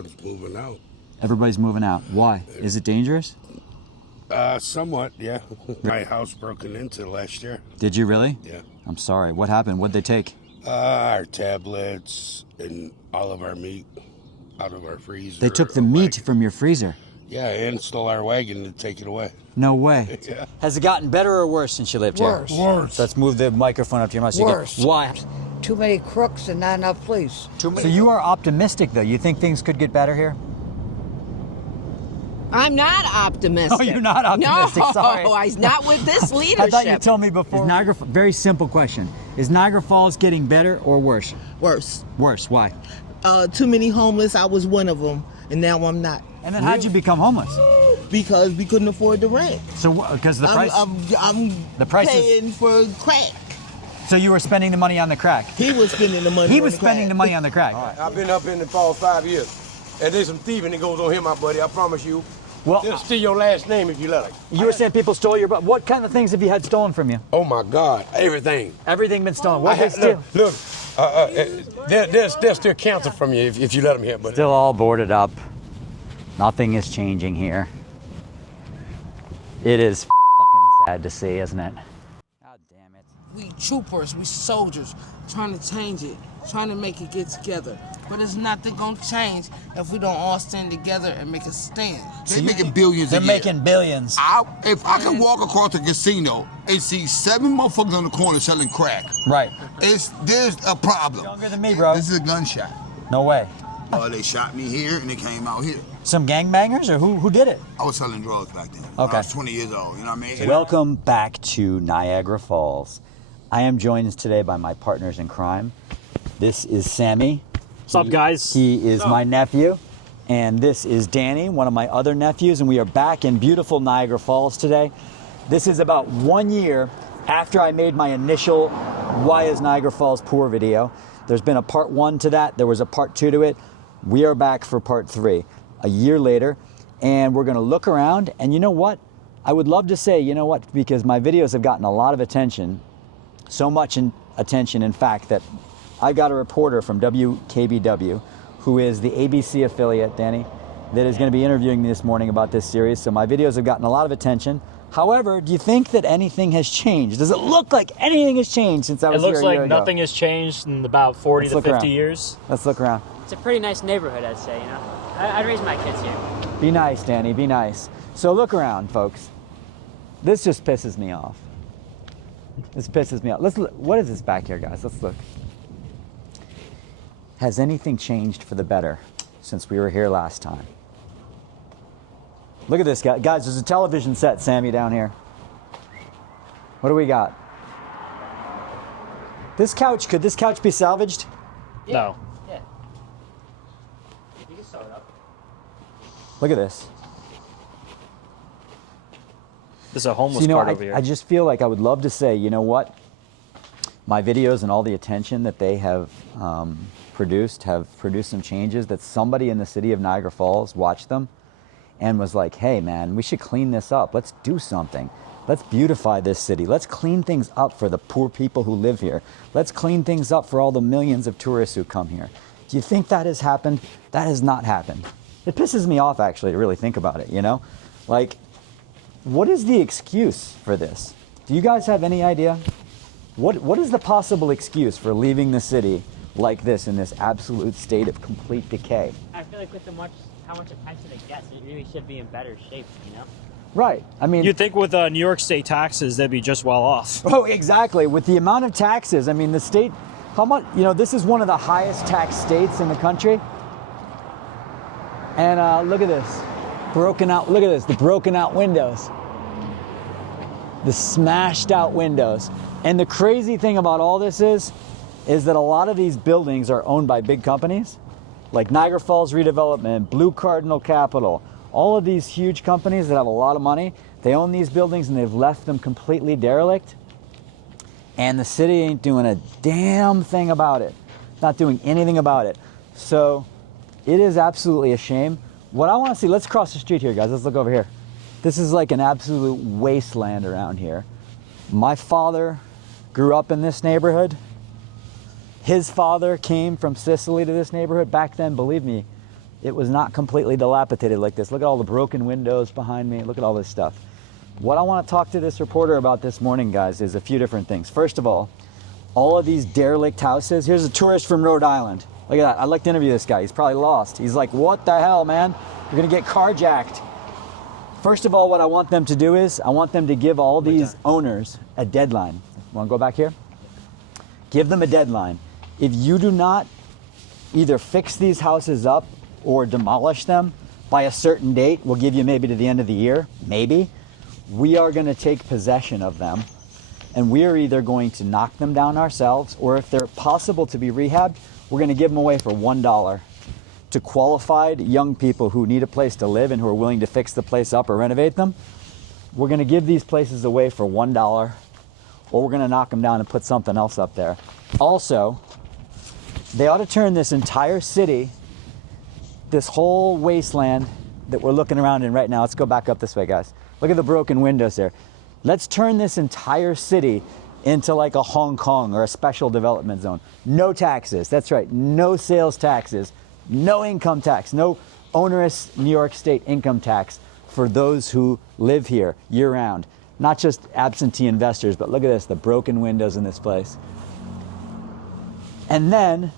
everyone's moving out. Everybody's moving out. Why? Is it dangerous? Somewhat, yeah. My house broken into last year. Did you really? Yeah. I'm sorry. What happened? What'd they take? Our tablets and all of our meat out of our freezer. They took the meat from your freezer. Yeah, and stole our wagon to take it away. No way. Yeah. Has it gotten better or worse since you lived here? Worse. Let's move the microphone up to your mouth. Worse. Why? Too many crooks and not enough police. So you are optimistic, though. You think things could get better here? I'm not optimistic. Oh, you're not optimistic. No, Sorry. I'm not with this leadership. I thought you told me before. Very simple question. Is Niagara Falls getting better or worse? Worse. Worse. Why? Too many homeless. I was one of them, and now I'm not. And then how'd you become homeless? Because we couldn't afford the rent. So because the price? I'm the prices. paying for crack. So you were spending the money on the crack. He was spending the money. He was spending the money on the crack. All right. I've been up in the Falls 5 years, and there's some thieving that goes on here, my buddy. I promise you. Well, they'll steal your last name if you let them. You were saying people stole your. What kind of things have you had stolen from you? Oh my God, everything. Everything been stolen. What did they steal? Look, they'll still cancel from you if you let them here. But still all boarded up. Nothing is changing here. It is fucking sad to see, isn't it? God damn it. We troopers, we soldiers, trying to change it, trying to make it get together. But it's nothing gonna change if we don't all stand together and make a stand. They're making billions a year. They're making billions. If I can walk across a casino and see 7 motherfuckers on the corner selling crack, right? There's a problem. Younger than me, bro. This is a gunshot. No way. They shot me here and they came out here. Some gangbangers, or who did it? I was selling drugs back then. Okay. I was 20 years old, you know what I mean? Welcome back to Niagara Falls. I am joined today by my partners in crime. This is Sammy. What's up, guys? He is my nephew. And this is Danny, one of my other nephews. And we are back in beautiful Niagara Falls today. This is about 1 year after I made my initial Why is Niagara Falls Poor video. There's been a part 1 to that. There was a part 2 to it. We are back for part 3 a year later. And we're going to look around. And you know what? I would love to say, you know what? Because my videos have gotten a lot of attention. So much attention, in fact, that I got a reporter from WKBW, who is the ABC affiliate, Danny, that is going to be interviewing me this morning about this series. So my videos have gotten a lot of attention. However, do you think that anything has changed? Does it look like anything has changed since I was here a year ago? It looks like nothing has changed in about 40 to 50 years. Let's look around. It's a pretty nice neighborhood, I'd say, you know. I'd raise my kids here. Be nice, Danny, be nice. So look around, folks. This just pisses me off. This pisses me off. Let's look. What is this back here, guys? Let's look. Has anything changed for the better since we were here last time? Look at this, guy. Guys, there's a television set, Sammy, down here. What do we got? This couch, could this couch be salvaged? Yeah. No. Yeah. You can sew it up. Look at this. There's a homeless So, cart over here. I just feel like I would love to say, you know what? My videos and all the attention that they have produced some changes, that somebody in the city of Niagara Falls watched them and was like, hey man, we should clean this up. Let's do something. Let's beautify this city. Let's clean things up for the poor people who live here. Let's clean things up for all the millions of tourists who come here. Do you think that has happened? That has not happened. It pisses me off, actually, to really think about it, you know? Like, what is the excuse for this? Do you guys have any idea? What is the possible excuse for leaving the city like this in this absolute state of complete decay? I feel like with how much attention it gets, it really should be in better shape, you know? Right. I mean, you'd think with New York State taxes, they'd be just well off. Oh, exactly. With the amount of taxes, I mean, the state, how much, you know, this is one of the highest tax states in the country. And look at this. Broken out, look at this, the broken out windows. The smashed out windows. And the crazy thing about all this is that a lot of these buildings are owned by big companies, like Niagara Falls Redevelopment, Blue Cardinal Capital, all of these huge companies that have a lot of money. They own these buildings and they've left them completely derelict. And the city ain't doing a damn thing about it. Not doing anything about it. So it is absolutely a shame. What I want to see, let's cross the street here, guys. Let's look over here. This is like an absolute wasteland around here. My father grew up in this neighborhood. His father came from Sicily to this neighborhood. Back then, believe me, it was not completely dilapidated like this. Look at all the broken windows behind me. Look at all this stuff. What I want to talk to this reporter about this morning, guys, is a few different things. First of all of these derelict houses. Here's a tourist from Rhode Island. Look at that. I'd like to interview this guy. He's probably lost. He's like, what the hell, man? You're going to get carjacked. First of all, what I want them to do is, I want them to give all these owners a deadline. Want to go back here? Give them a deadline. If you do not either fix these houses up or demolish them by a certain date, we'll give you maybe to the end of the year, maybe, we are going to take possession of them. And we are either going to knock them down ourselves, or if they're possible to be rehabbed, we're going to give them away for $1 to qualified young people who need a place to live and who are willing to fix the place up or renovate them. We're going to give these places away for $1, or we're going to knock them down and put something else up there. Also, they ought to turn this entire city, this whole wasteland that we're looking around in right now. Let's go back up this way, guys. Look at the broken windows there. Let's turn this entire city into like a Hong Kong or a special development zone. No taxes. That's right. No sales taxes. No income tax. No onerous New York State income tax for those who live here year round. Not just absentee investors, but look at this, the broken windows in this place. And then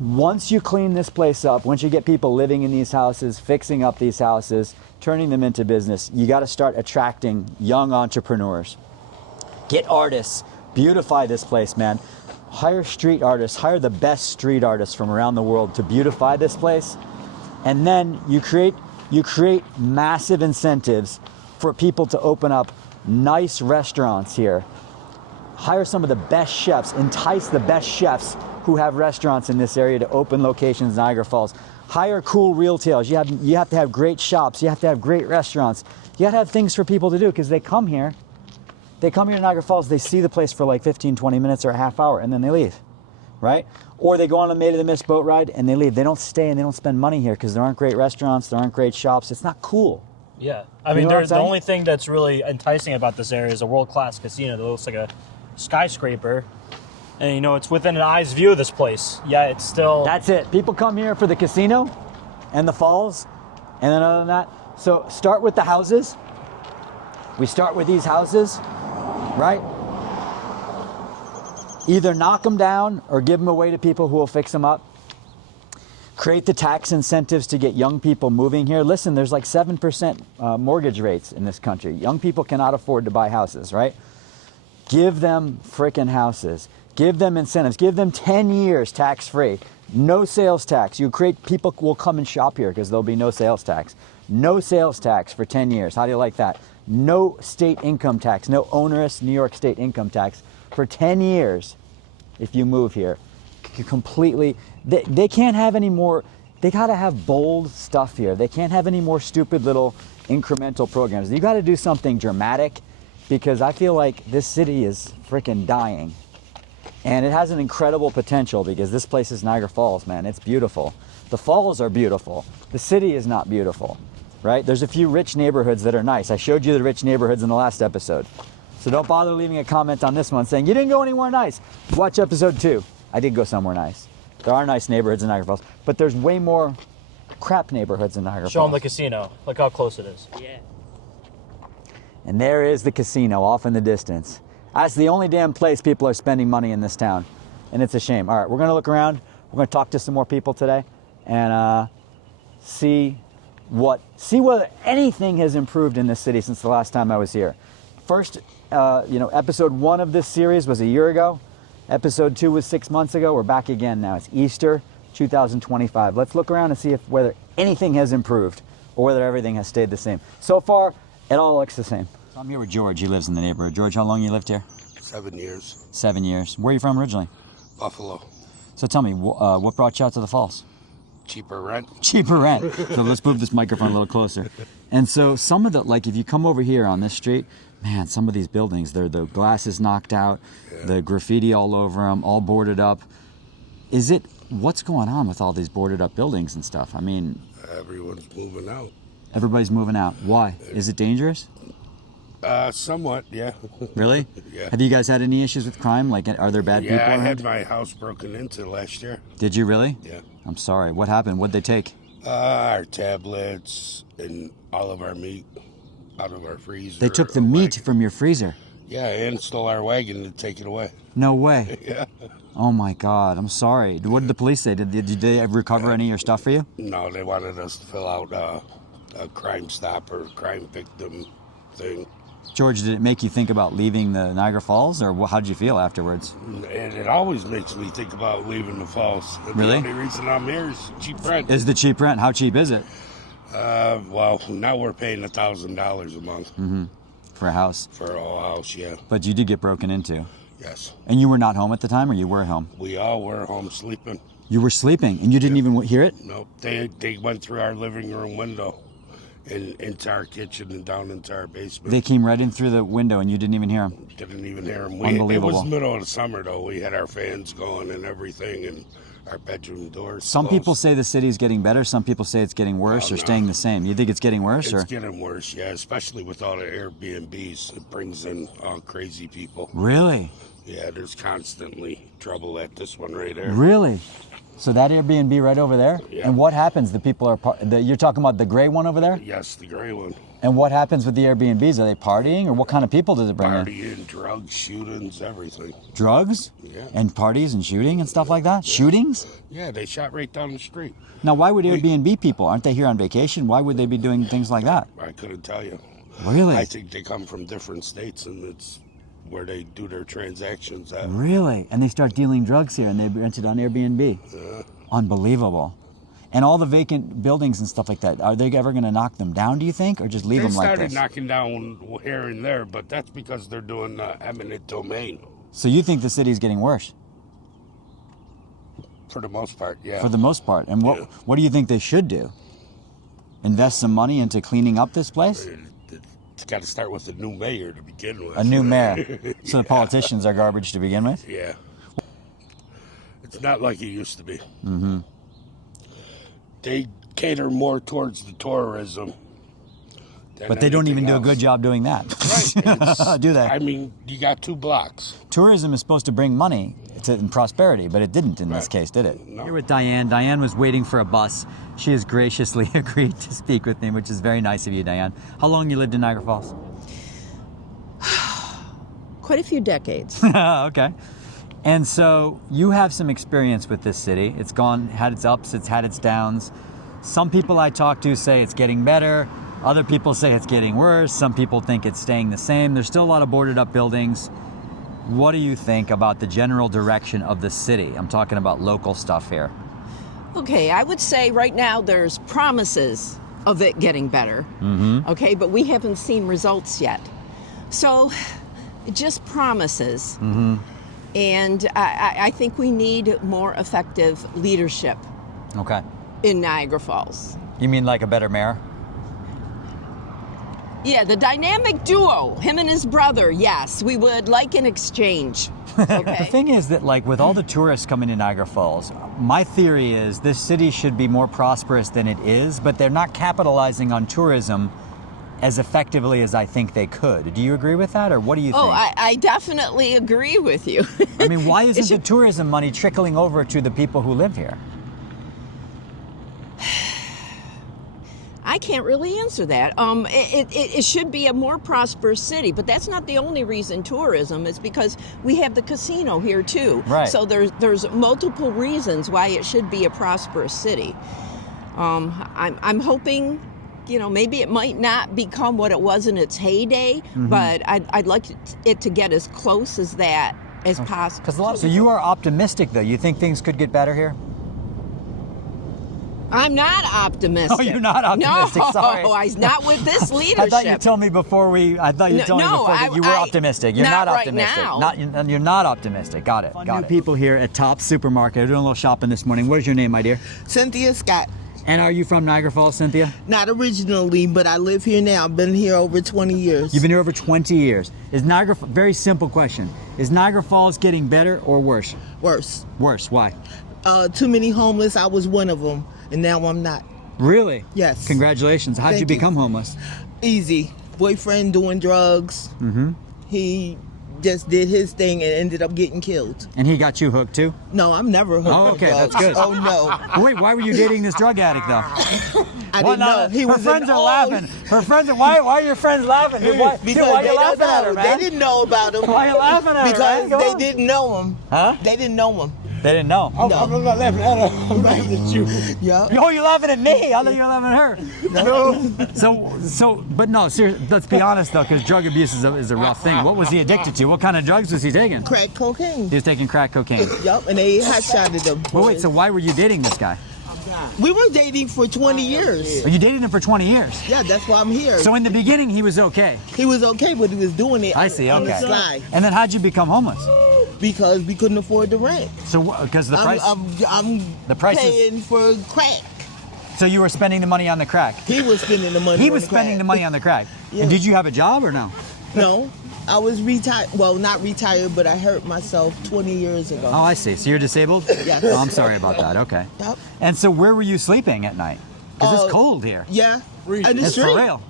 once you clean this place up, once you get people living in these houses, fixing up these houses, turning them into business, you got to start attracting young entrepreneurs. Get artists, beautify this place, man. Hire street artists, hire the best street artists from around the world to beautify this place. And then you create massive incentives for people to open up nice restaurants here. Hire some of the best chefs, entice the best chefs who have restaurants in this area to open locations in Niagara Falls. Hire cool retailers. You have to have great shops. You have to have great restaurants. You got to have things for people to do because they come here. They come here to Niagara Falls. They see the place for like 15, 20 minutes or a half hour, and then they leave, right? Or they go on a Maid of the Mist boat ride and they leave. They don't stay and they don't spend money here because there aren't great restaurants. There aren't great shops. It's not cool. Yeah. I mean, the only thing that's really enticing about this area is a world-class casino that looks like a skyscraper. And, you know, it's within an eye's view of this place. Yeah, it's still... That's it. People come here for the casino and the falls. And then other than that, so start with the houses. We start with these houses, right? Either knock them down or give them away to people who will fix them up. Create the tax incentives to get young people moving here. Listen, there's like 7% mortgage rates in this country. Young people cannot afford to buy houses, right? Give them frickin' houses. Give them incentives. Give them 10 years tax-free. No sales tax. You create, people will come and shop here because there'll be no sales tax. No sales tax for 10 years. How do you like that? No state income tax. No onerous New York State income tax for 10 years if you move here. Completely. They can't have any more. They got to have bold stuff here. They can't have any more stupid little incremental programs. You got to do something dramatic because I feel like this city is freaking dying. And it has an incredible potential because this place is Niagara Falls, man. It's beautiful. The falls are beautiful. The city is not beautiful, right? There's a few rich neighborhoods that are nice. I showed you the rich neighborhoods in the last episode. So don't bother leaving a comment on this one saying, you didn't go anywhere nice. Watch episode 2. I did go somewhere nice. There are nice neighborhoods in Niagara Falls, but there's way more crap neighborhoods in Niagara Falls. Show them the casino. Look how close it is. Yeah. And there is the casino off in the distance. That's the only damn place people are spending money in this town. And it's a shame. All right, we're going to look around. We're going to talk to some more people today and see whether anything has improved in this city since the last time I was here. First, episode 1 of this series was a year ago. Episode 2 was 6 months ago. We're back again now. It's Easter 2025. Let's look around and see whether anything has improved or whether everything has stayed the same. So far, it all looks the same. So I'm here with George. He lives in the neighborhood. George, how long you lived here? 7 years. 7 years. Where are you from originally? Buffalo. So tell me, what brought you out to the falls? Cheaper rent. Cheaper rent. So let's move this microphone a little closer. And so some of the, like if you come over here on this street, man, some of these buildings, the glass is knocked out, the graffiti all over them, all boarded up. What's going on with all these boarded up buildings and stuff? I mean... Everyone's moving out. Everybody's moving out. Why? Is it dangerous? Somewhat, yeah. Really? Yeah. Have you guys had any issues with crime? Like, are there bad people Yeah, I around? had my house broken into last year. Did you really? Yeah. I'm sorry. What happened? What'd they take? Our tablets and all of our meat out of our freezer. They took the or meat wagon. from your freezer. Yeah, and stole our wagon to take it away. No way. Yeah. Oh my God, I'm sorry. What did the police say? Did they ever recover any of your stuff for you? No, they wanted us to fill out a Crime Stopper, crime victim thing. George, did it make you think about leaving the Niagara Falls, or how did you feel afterwards? And it always makes me think about leaving the falls. And Really? The only reason I'm here is cheap rent. Is the cheap rent? How cheap is it? Well, now we're paying $1,000 a month For a house? for a whole house, yeah. But you did get broken into. Yes. And you were not home at the time, or you were home? We all were home sleeping. You were sleeping, and you didn't even hear it? Nope. They went through our living room window and into our kitchen and down into our basement. They came right in through the window, and you didn't even hear them? Didn't even hear them. Unbelievable. It was middle of the summer, though. We had our fans going and everything, and our bedroom doors Some closed. people say the city is getting better. Some people say it's getting worse or no. staying the same. You think it's getting worse? It's Or getting worse, yeah, especially with all the Airbnbs. It brings in all crazy people. Really? Yeah, there's constantly trouble at this one right there. Really? So that Airbnb right over there? Yeah. And what happens? The people are, you're talking about the gray one over there? Yes, the gray one. And what happens with the Airbnbs? Are they partying, or what kind of people does it bring in? Partying, drugs, shootings, everything. Drugs? Yeah. And parties and shooting and stuff like that? Shootings? Yeah, they shot right down the street. Now, why would Airbnb people, aren't they here on vacation? Why would they be doing things like that? I couldn't tell you. Really? I think they come from different states, and it's where they do their transactions at. Really? And they start dealing drugs here, and they rent it on Airbnb? Yeah. Unbelievable. And all the vacant buildings and stuff like that, are they ever going to knock them down, do you think, or just leave They them like started this? knocking down here and there, but that's because they're doing eminent domain. So you think the city's getting worse? For the most part, yeah. For the most part. And what do you think they should do? Invest some money into cleaning up this place? It's got to start with a new mayor to begin with. A new mayor. So the politicians are garbage to begin with? Yeah. It's not like it used to be. Mm-hmm. They cater more towards the tourism. But they don't even do a good job doing that. Right. Do they? I mean, you got 2 blocks. Tourism is supposed to bring money and prosperity, but it didn't in this case, did it? No. Here with Diane. Diane was waiting for a bus. She has graciously agreed to speak with me, which is very nice of you, Diane. How long you lived in Niagara Falls? Quite a few decades. Okay. And so you have some experience with this city. It's had its ups, it's had its downs. Some people I talk to say it's getting better. Other people say it's getting worse. Some people think it's staying the same. There's still a lot of boarded up buildings. What do you think about the general direction of the city? I'm talking about local stuff here. Okay, I would say right now there's promises of it getting better. Okay, but we haven't seen results yet. So, just promises. And I think we need more effective leadership Okay. in Niagara Falls. You mean like a better mayor? Yeah, the dynamic duo, him and his brother, yes, we would like an exchange. The Okay. thing is that, like, with all the tourists coming to Niagara Falls, my theory is this city should be more prosperous than it is, but they're not capitalizing on tourism as effectively as I think they could. Do you agree with that, or what do you think? Oh, I definitely agree with you. I mean, why isn't the tourism money trickling over to the people who live here? I can't really answer that. It should be a more prosperous city, but that's not the only reason tourism. It's because we have the casino here too. Right. So there's multiple reasons why it should be a prosperous city. I'm hoping, maybe it might not become what it was in its heyday, but I'd like it to get as close as that as possible. So you are optimistic, though. You think things could get better here? I'm not optimistic. Oh, you're not optimistic. No, Sorry. not with this leadership. I thought you told me before that you were optimistic. You're not optimistic. Right now. You're not optimistic. Got it. Got it. People here at Top Supermarket. We're doing a little shopping this morning. What is your name, my dear? Cynthia Scott. And are you from Niagara Falls, Cynthia? Not originally, but I live here now. I've been here over 20 years. You've been here over 20 years. Very simple question. Is Niagara Falls getting better or worse? Worse. Worse. Why? Too many homeless. I was one of them, and now I'm not. Really? Yes. Congratulations. How'd you become homeless? Easy. Boyfriend doing drugs. He just did his thing and ended up getting killed. And he got you hooked too? No, I'm never hooked. Oh, on okay, drugs. that's good. Oh no. Wait, why were you dating this drug addict though? I didn't know. He her was friends an are old- laughing. Her friends are, why are your friends laughing? Dude, why, Because dude, why are they you don't laughing at her, know. man? They didn't know about him. Why are you laughing at her, Because man? Go they on. didn't know him. Huh? They didn't know him. They didn't know. I'm not laughing at her. I'm laughing at you. Yeah. Oh, you're laughing at me. I thought you were laughing at her. No. But no, seriously, let's be honest though, because drug abuse is a rough thing. What was he addicted to? What kind of drugs was he taking? Crack cocaine. He was taking crack cocaine. Yup, and they hot-shotted him. Well, wait, so why were you dating this guy? We were dating for 20 years. Oh, you dated him for 20 years. Yeah, that's why I'm here. So in the beginning, he was okay. He was okay, but he was doing it I see. on the Okay. slide And then how'd you become homeless? because we couldn't afford the rent. So because the price. I'm The price is- paying for crack. So you were spending the money on the crack. He was spending the money. He on was the spending crack. the money on the crack. Yeah. And did you have a job or no? No, I was retired. Well, not retired, but I hurt myself 20 years ago. Oh, I see. So you're disabled? Yes. Oh, I'm sorry about that. Okay. Yep. And so where were you sleeping at night? Because it's cold here. Yeah. In the It's street. for real.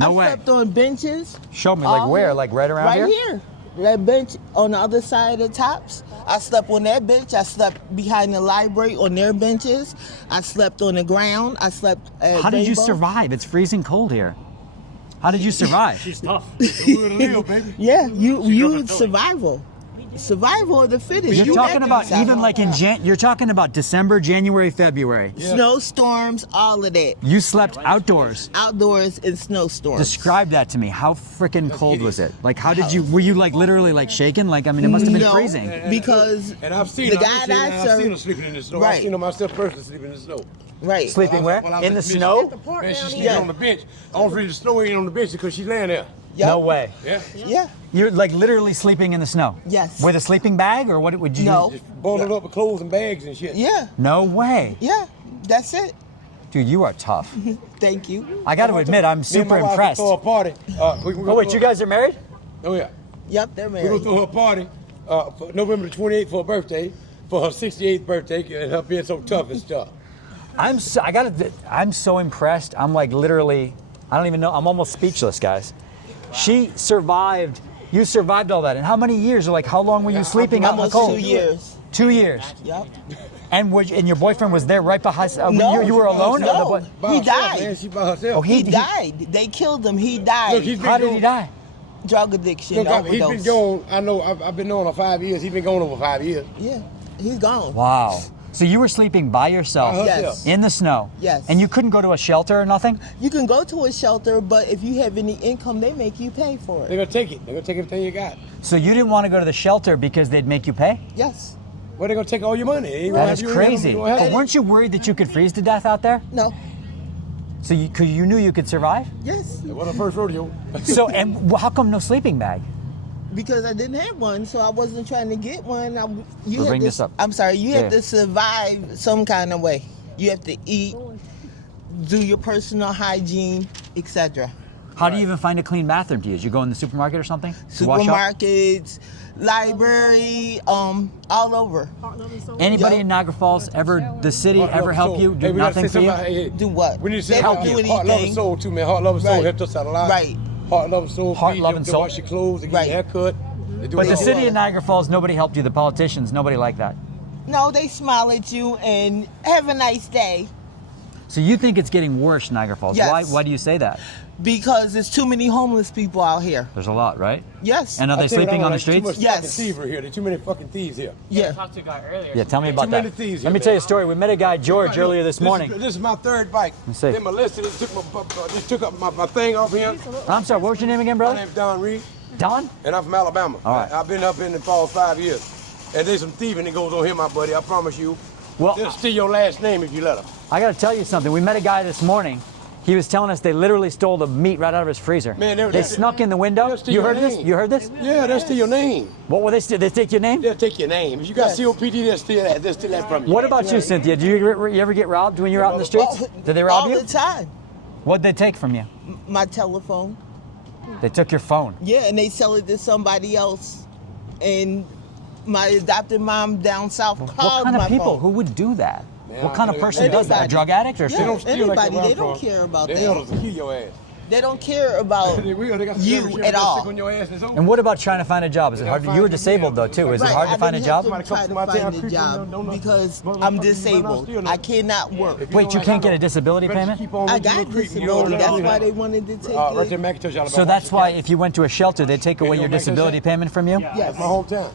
No I way. slept on benches. Show me, like all where? here. Like right around Right here? here. That bench on the other side of the tops. I slept on that bench. I slept behind the library on their benches. I slept on the ground. I slept at How did you Rainbow. survive? It's freezing cold here. How did you survive? She's tough. Yeah, you survival. Survival of the fittest. You're You talking had about to even like you're talking about December, January, February. snowstorms, all of that. You slept outdoors. Outdoors in snowstorms. Describe that to me. How freaking cold was it? Like how did you, were you like literally like shaking? Like, I mean, it must have been No, freezing. because And I've seen the her. guy that I I've seen her served, sleeping in the snow. Right. I've seen her myself personally sleeping in the snow. right. Sleeping where? When I was In the at Michigan. snow? Man, she's sleeping Yeah. on the bench. I don't read the snow ain't on the bench because she's laying there. Yep. No way. Yeah. Yeah. You're like literally sleeping in the snow? Yes. With a sleeping bag or what would you No. Just bundled up with clothes and bags and shit. Yeah. No way. Yeah. That's it. Dude, you are tough. Thank you. I got to admit, I'm Me and super my wife impressed. Throw a party. Oh wait, you guys are married? Oh yeah. Yep, they're We're gonna married. throw her a party for November the 28th for her birthday, for her 68th birthday, and her being so tough and stuff. I'm so impressed. I'm like literally, I don't even know. I'm almost speechless, guys. She survived. You survived all that. And how many years? Or like, how long were you sleeping out in the Almost cold? 2 years. 2 years. Yep. And your boyfriend was there right behind. No, you were alone. no. Or the boy- By He herself, died. Man, she by herself. Oh, He died. They killed him. He died. Look, he's been How did he gone- die? Drug addiction, Look, he's overdose. been gone. I know. I've been knowing her 5 years. He's been gone over 5 years. Yeah, he's gone. Wow. So you were sleeping by yourself By Yes. herself. in the snow. Yes. And you couldn't go to a shelter or nothing? You can go to a shelter, but if you have any income, they make you pay for They're it. gonna take it. They're gonna take everything you got. So you didn't want to go to the shelter because they'd make you pay? Yes. Well, they're gonna take all your money. They ain't gonna That have is you in crazy. them, they gonna But have- weren't you worried that you could freeze to death out there? No. So you knew you could survive? Yes. It wasn't the first rodeo. So, and how come no sleeping bag? Because I didn't have one, so I wasn't trying to get one. You We'll had bring to, this up. I'm sorry. You Yeah. have to survive some kind of way. You have to eat, do your personal hygiene, etc. How do you even find a clean bathroom to use? You go in the supermarket or something? to wash up? Supermarkets, library, all over. Anybody Yep. in Niagara Falls the city Heart, ever love, help soul. you? Do Hey, we gotta nothing say for you? something. Hey, Do what? we need to say They help don't do Heart, love, and anything. soul too, man. Heart, love, and soul Right. helped us out a lot. Right. Heart, love, and soul. Heart, feed love, you and to soul. wash your clothes, to get Right. your haircut. They do But the it all. city of Niagara Falls, nobody helped you. The politicians, nobody liked that. No, they smile at you and have a nice day So you think it's getting worse, Niagara Falls? Yes. Why do you say that? because there's too many homeless people out here. There's a lot, right? Yes. And are I they tell you sleeping what, on the there's too streets? much Yes. fucking thievery here. There's too many fucking thieves here. Yeah. I talked to a guy earlier. Yeah, tell me about Too that. many thieves Let here, me tell you man. a story. We met a guy, George, earlier this morning. This is my third bike. Let's see. They molested it, just took up my thing off here. I'm sorry, what was your name again, My brother? name's Don Reed, Don? and I'm from Alabama. All right. I've been up in the Falls 5 years. And there's some thieving that goes on here, my buddy. I promise you. Well, They'll steal your last name if you let them. I got to tell you something. We met a guy this morning. He was telling us they literally stole the meat right out of his freezer. Man, they snuck in the window. they'll steal You your heard this? name. You heard this? Yeah, they'll steal your name. What will they steal? They take your name? They'll take your name. If you got COPD, they'll steal that. They'll steal that from you. What about you, Cynthia? Do you ever get robbed when you're out in the streets? Did they rob All you? the time. What'd they take from you? My telephone. They took your phone. Yeah, and they sell it to somebody else. And my adopted mom down south What called kind of my people? phone. Who would do that? Man, what kind of person does that? A Anybody. drug addict or Yeah. They something? don't steal like Anybody, they they don't run from. care about They that. elders will kill your ass. They don't care about you at all. And what about trying to find a job? Is it hard? You were disabled though too. Is it hard to find a job? I try to find a job because I'm disabled. I cannot work. Wait, you can't get a disability payment? I got disability. That's why they wanted to take it. So that's why if you went to a shelter, they'd take away your disability payment from you? Yes. My hometown.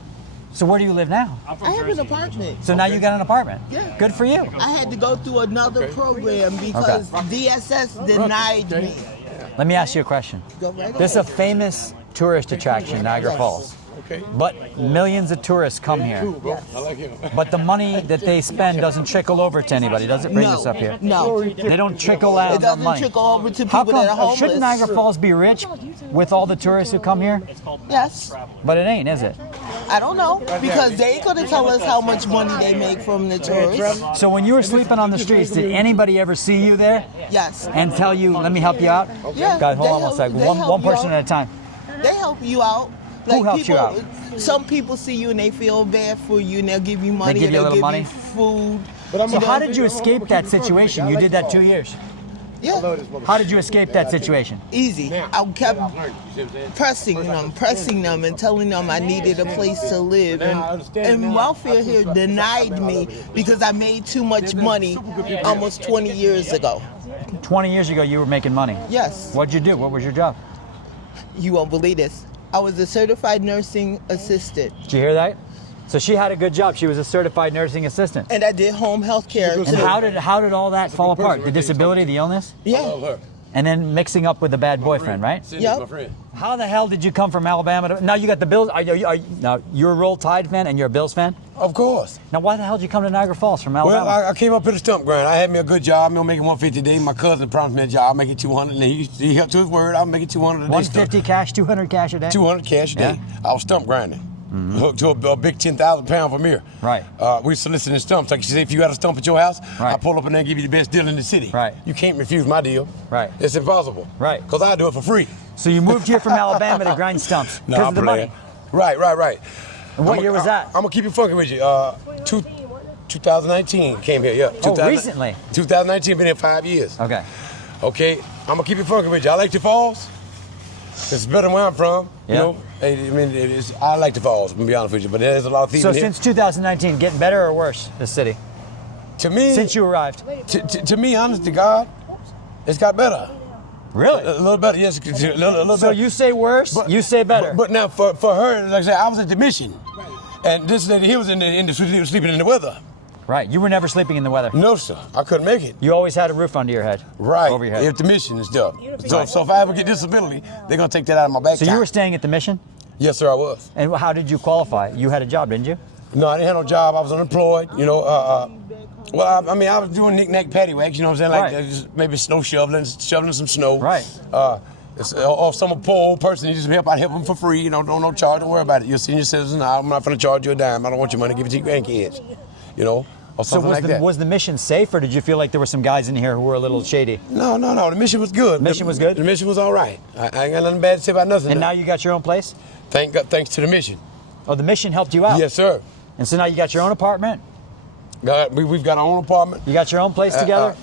So where do you live now? I have an apartment. So now you got an apartment? Yeah. Good for you. I had to go through another program because DSS denied me. Let me ask you a question. Go right This is a ahead. famous tourist attraction, Niagara Falls. But millions of tourists come here. I like him. But the money that they spend doesn't trickle over to anybody, does it? Bring this up here. No. They don't trickle out It doesn't money. trickle over to How people that are come? homeless. Shouldn't Niagara Falls be rich with all the tourists who come here? Yes. But it ain't, is it? I don't know because they could have told us how much money they make from the tourists. So when you were sleeping on the streets, did anybody ever see you there Yes. and tell you, let me help you out? Yeah, Guys, hold they on one help- second. they One help you person out. at a time. They help you out. Who helps you out? Some people see you and they feel bad for you and they'll give you money give and you a they'll little give money? you food. So how did you escape that situation? You did that 2 years. Yeah, How did you escape that situation? easy. I kept pressing them and telling them I needed a place to live. And welfare here denied me because I made too much money almost 20 years ago. 20 years ago, you were making money. Yes. What'd you do? What was your job? You won't believe this. I was a certified nursing assistant. Did you hear that? So she had a good job. She was a certified nursing assistant. And I did home health care. And how did all that fall apart? The disability, the illness, Yeah. and then mixing up with a bad boyfriend, right? Yep. How the hell did you come from Alabama to? Now you got the Bills. Now you're a Roll Tide fan and you're a Bills fan. Of course. Now why the hell did you come to Niagara Falls from Alabama? Well, I came up here to stump grind. I had me a good job. I'm making 150 a day. My cousin promised me a job. I'll make it 200. And he held to his word. I'll make it 200 a day. 150 cash, 200 cash a day. 200 cash a day. I was stump grinding. Hooked to a big 10,000 pound from here. Right. We soliciting stumps. Like you say, if you got a stump at your house, Right. I pull up and then give you the best deal in the city. Right. You can't refuse my deal. Right. It's impossible. Right. Because I do it for free. So you moved here from Alabama to grind stumps because Nah, of the I'm money. playing. Right. And what year was that? I'm gonna keep it funky with you. 2019 came here. Yeah. Oh, recently. 2019, been here 5 years. Okay. Okay, I'm gonna keep it funky with you. I like the falls. It's better than where I'm from. Yeah. You know, I like the falls. I'm gonna be honest with you, but there's a lot of thieves So in here. since 2019, getting better or worse, the city? To me, Since you arrived? to me, honest to God, it's got better. Really? A little better, yes. A little So better. you say worse, you say better. But now for her, like I said, I was at the mission, and this lady here was in the sleeping in the weather. Right. You were never sleeping in the weather. No, sir, I couldn't make it. You always had a roof under your head. Right. Over your head. If the mission is done. So if I ever get disability, they're gonna take that out of my back. So you were staying at the mission? Yes, sir, I was. And how did you qualify? You had a job, didn't you? No, I didn't have no job. I was unemployed. You know. Well, I mean, I was doing knick-knack paddywhacks. You know what I'm saying? Like Right. just maybe snow shoveling some snow. Right. Or some poor old person you just help them for free. You know, no charge. Don't worry about it. You're a senior citizen. I'm not gonna charge you a dime. I don't want your money. Give it to your grandkids. You know. Or So something like that. was the mission safe, or did you feel like there were some guys in here who were a little shady? No. The mission was good. Mission was good? The mission was all right. I ain't got nothing bad to say about nothing. And now you got your own place? Thank God, thanks to the mission. Oh, the mission helped you out? Yes, sir. And so now you got your own apartment? We've got our own apartment. You got your own place together?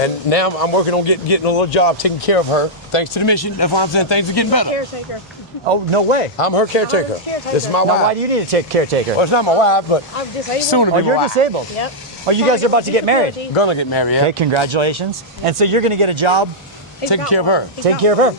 And now I'm working on getting a little job taking care of her. Thanks to the mission. That's why I'm saying things are getting better. Caretaker. Oh, no way. I'm her caretaker. This is my Now, wife. why do you need to take a caretaker? Well, it's not my wife, but I'm disabled. soon to be Oh, my you're wife. disabled? Yep. Oh, you guys are about to get married? Gonna get married, yeah. Okay, congratulations. And so you're going to get a job Taking care of her. taking care of her.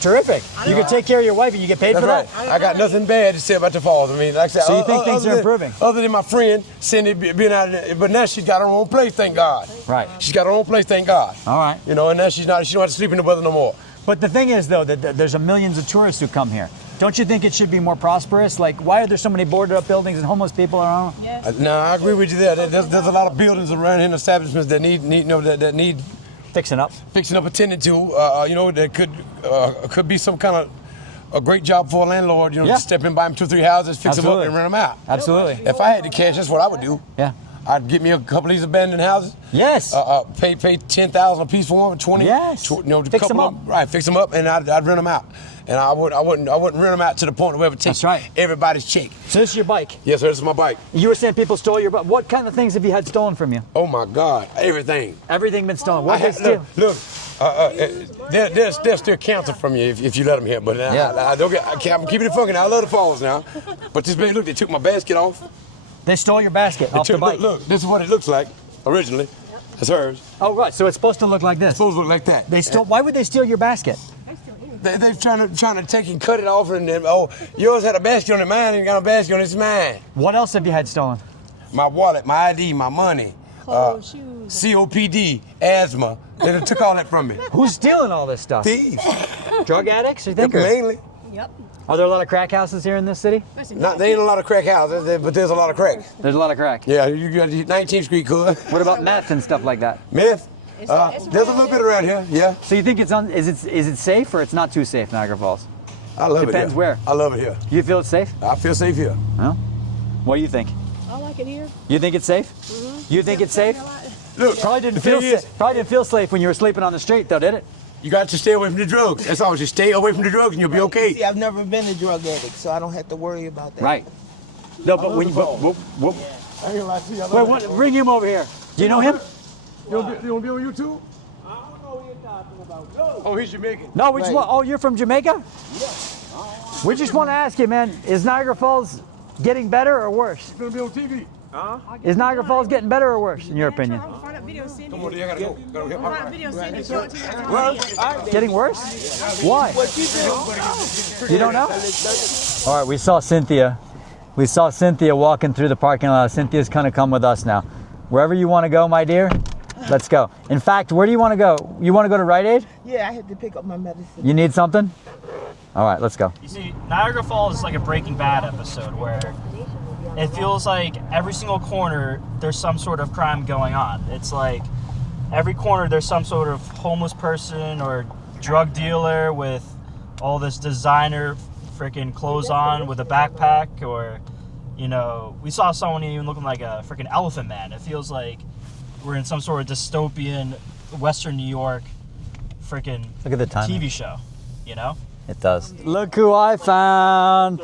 Terrific. You can take care of your wife and you get paid That's for right. that? I got nothing bad to say about the falls. I mean, like I said, So you think things other are than- improving? Other than my friend Cindy being out there, but now she's got her own place, thank God. Right. She's got her own place, thank God. All right. You know, and now she don't have to sleep in the weather no more. But the thing is, though, that there's a millions of tourists who come here. Don't you think it should be more prosperous? Like, why are there so many boarded up buildings and homeless people around? Yes. No, I agree with you there. There's a lot of buildings around here and establishments that need Fixing up. fixing up, attended to. You know, that could be some kind of a great job for a landlord. You know, Yeah. to step in, buy them 2 or 3 houses, fix them up, Absolutely. and rent them out. Absolutely. If I had the cash, that's what I would do. Yeah. I'd get me a couple of these abandoned houses. Yes. Pay $10,000 a piece for them, 20. Yes. You know, Fix couple them of right, fix them up, and I'd rent them out. And I wouldn't rent them out to the point where it would take That's right. everybody's check. So this is your bike. Yes, sir. This is my bike. You were saying people stole your bike. What kind of things have you had stolen from you? Oh my God, everything. Everything been stolen. What I did they had, steal? look, They'll still cancel from you if you let them here. But Yeah. I'm keeping it funky now. I love the falls now. But this man, look, they took my basket off. They stole your basket off the bike. Look, this is what it looks like originally. That's hers. Oh, right. So it's supposed to look like this. It's supposed to look like that. They stole. Why would they steal your basket? They're trying to take and cut it off, and then, oh, yours had a basket on it, mine ain't got a basket on it, it's mine. What else have you had stolen? My wallet, my ID, my money, COPD, asthma. They done took all that from me. Who's stealing all this stuff? Thieves. Drug addicts, you think? Mainly. Yep. Are there a lot of crack houses here in this city? There ain't a lot of crack houses, but there's a lot of crack. There's a lot of crack. Yeah, you got 19th Street, cool. What about meth and stuff like that? Meth? There's a little bit around here, yeah. So you think is it safe or it's not too safe, Niagara Falls? I love it Depends here. where. I love it here. You feel it's safe? I feel safe here. No? What do you think? I like it here. You think it's safe? Mm-hmm. You think it's safe? Look, Probably didn't feel safe when you were sleeping on the street, though, did it? you got to stay away from the drugs. That's all. Just stay away from the drugs and you'll be okay. See, I've never been a drug addict, so I don't have to worry about that. Right. No, but when bring him over here. Do you know him? You want to be on YouTube? I don't know what you're talking about. No. Oh, he's Jamaican. No, we just want, oh, you're from Jamaica? Yeah. We just want to ask you, man, is Niagara Falls getting better or worse? He's going to be on TV. Huh? Is Niagara Falls getting better or worse, in your opinion? Come on, I gotta go. Getting worse? Why? You don't know? All right, we saw Cynthia. We saw Cynthia walking through the parking lot. Cynthia's gonna come with us now. Wherever you want to go, my dear, let's go. In fact, where do you want to go? You want to go to Rite Aid? Yeah, I had to pick up my medicine. You need something? All right, let's go. You see, Niagara Falls is like a Breaking Bad episode where it feels like every single corner there's some sort of crime going on. It's like every corner there's some sort of homeless person or drug dealer with all this designer freaking clothes on with a backpack, or, you know, we saw someone even looking like a freaking elephant man. It feels like we're in some sort of dystopian Western New York freaking Look at the time. TV show, you know? It does. Look who I found.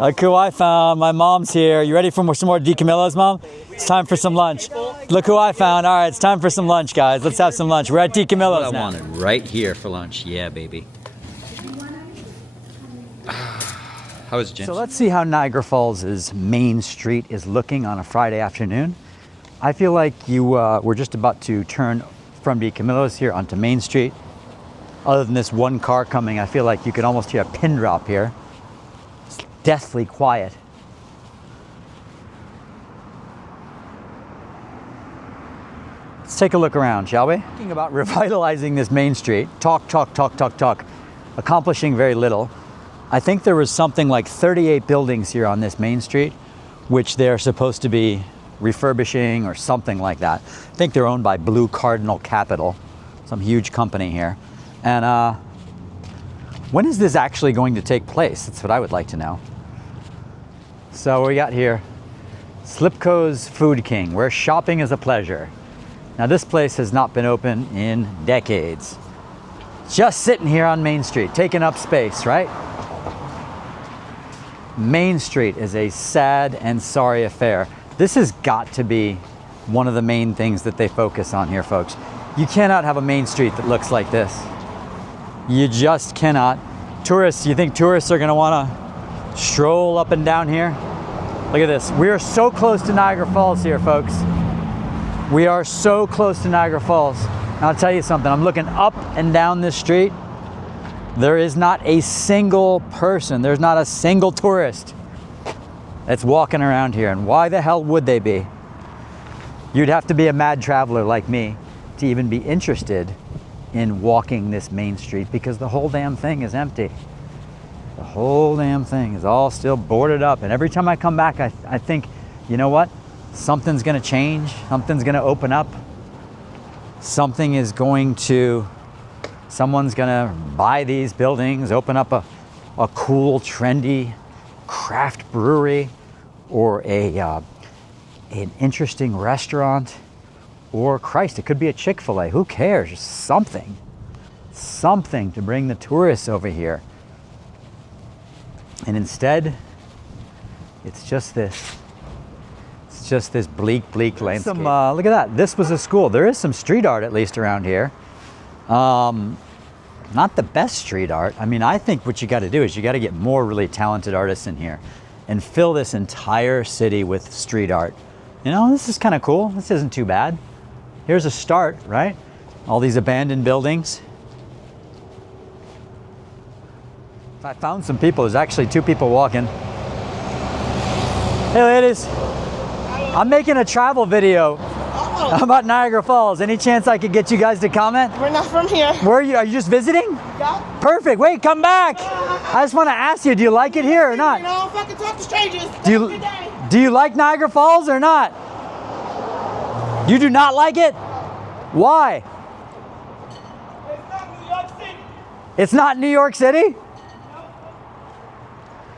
Look who I found. My mom's here. You ready for some more DiCamillo's, Mom? It's time for some lunch. Look who I found. All right, it's time for some lunch, guys. Let's have some lunch. We're at DiCamillo's now. I wanted right here for lunch. Yeah, baby. How is Jim? So let's see how Niagara Falls' Main Street is looking on a Friday afternoon. I feel like we're just about to turn from DiCamillo's here onto Main Street. Other than this one car coming, I feel like you could almost hear a pin drop here. It's deathly quiet. Let's take a look around, shall we? Talking about revitalizing this Main Street. Talk, accomplishing very little. I think there was something like 38 buildings here on this Main Street, which they're supposed to be refurbishing or something like that. I think they're owned by Blue Cardinal Capital, some huge company here. And when is this actually going to take place? That's what I would like to know. So we got here, Slipco's Food King, where shopping is a pleasure. Now this place has not been open in decades. Just sitting here on Main Street, taking up space, right? Main Street is a sad and sorry affair. This has got to be one of the main things that they focus on here, folks. You cannot have a Main Street that looks like this. You just cannot. Tourists, you think tourists are gonna wanna stroll up and down here? Look at this. We are so close to Niagara Falls here, folks. We are so close to Niagara Falls. And I'll tell you something, I'm looking up and down this street. There is not a single person, there's not a single tourist that's walking around here. And why the hell would they be? You'd have to be a mad traveler like me to even be interested in walking this Main Street, because the whole damn thing is empty. The whole damn thing is all still boarded up. And every time I come back, I think, you know what? Something's gonna change, something's gonna open up. Someone's gonna buy these buildings, open up a cool, trendy craft brewery, or an interesting restaurant, or Christ, it could be a Chick-fil-A. Who cares? Just something to bring the tourists over here. And instead, it's just this. It's just this bleak landscape. Look at that. This was a school. There is some street art at least around here. Not the best street art. I mean, I think what you got to do is you got to get more really talented artists in here and fill this entire city with street art. You know, this is kind of cool. This isn't too bad. Here's a start, right? All these abandoned buildings. I found some people. There's actually 2 people walking. Hey ladies, I'm making a travel video about Niagara Falls. Any chance I could get you guys to comment? We're not from here. Where are you? Are you just visiting? Yeah. Perfect. Wait, come back. I just want to ask you, do you like it here or not? You know, fucking talk to strangers. Do you like Niagara Falls or not? You do not like it? Why? It's not New York City?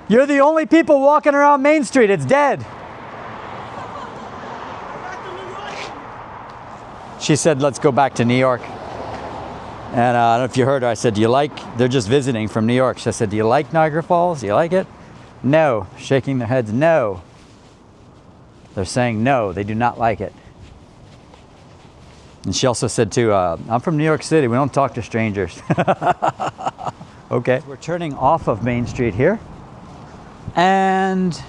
You're the only people walking around Main Street. It's dead. She said, let's go back to New York. And I don't know if you heard her. I said, do you like, they're just visiting from New York. She said, do you like Niagara Falls? Do you like it? No. Shaking their heads, no. They're saying no, they do not like it. And she also said too, I'm from New York City. We don't talk to strangers. Okay. We're turning off of Main Street here. And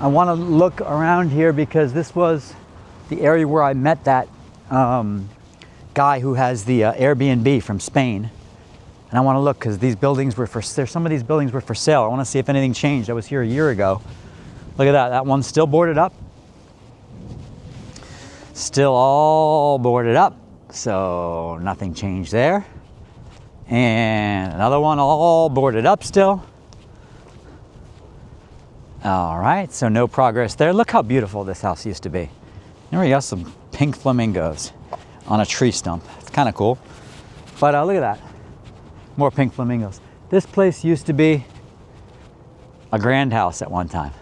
I want to look around here because this was the area where I met that guy who has the Airbnb from Spain. And I want to look because these buildings were some of these buildings were for sale. I want to see if anything changed. I was here a year ago. Look at that. That one's still boarded up. Still all boarded up. So nothing changed there. And another one all boarded up still. All right, so no progress there. Look how beautiful this house used to be. Here we got some pink flamingos on a tree stump. It's kind of cool. But look at that. More pink flamingos. This place used to be a grand house at one time.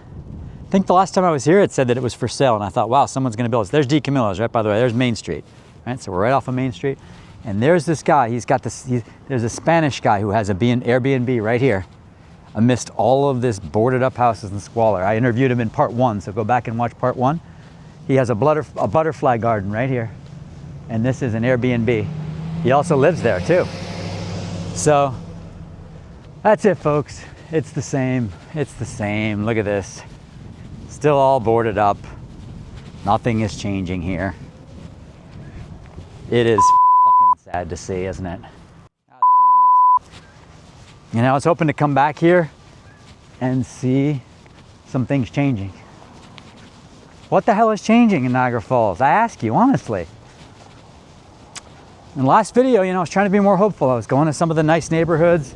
I think the last time I was here, it said that it was for sale. And I thought, wow, someone's going to build this. There's D. Camillo's, right? By the way, there's Main Street. Right, so we're right off of Main Street. And there's this guy. He's got this, there's a Spanish guy who has a Airbnb right here amidst all of this boarded up houses and squalor. I interviewed him in part 1, so go back and watch part 1. He has a butterfly garden right here. And this is an Airbnb. He also lives there too. So that's it, folks. It's the same. It's the same. Look at this. Still all boarded up. Nothing is changing here. It is fucking sad to see, isn't it? God damn it. You know, I was hoping to come back here and see some things changing. What the hell is changing in Niagara Falls? I ask you, honestly. In the last video, you know, I was trying to be more hopeful. I was going to some of the nice neighborhoods.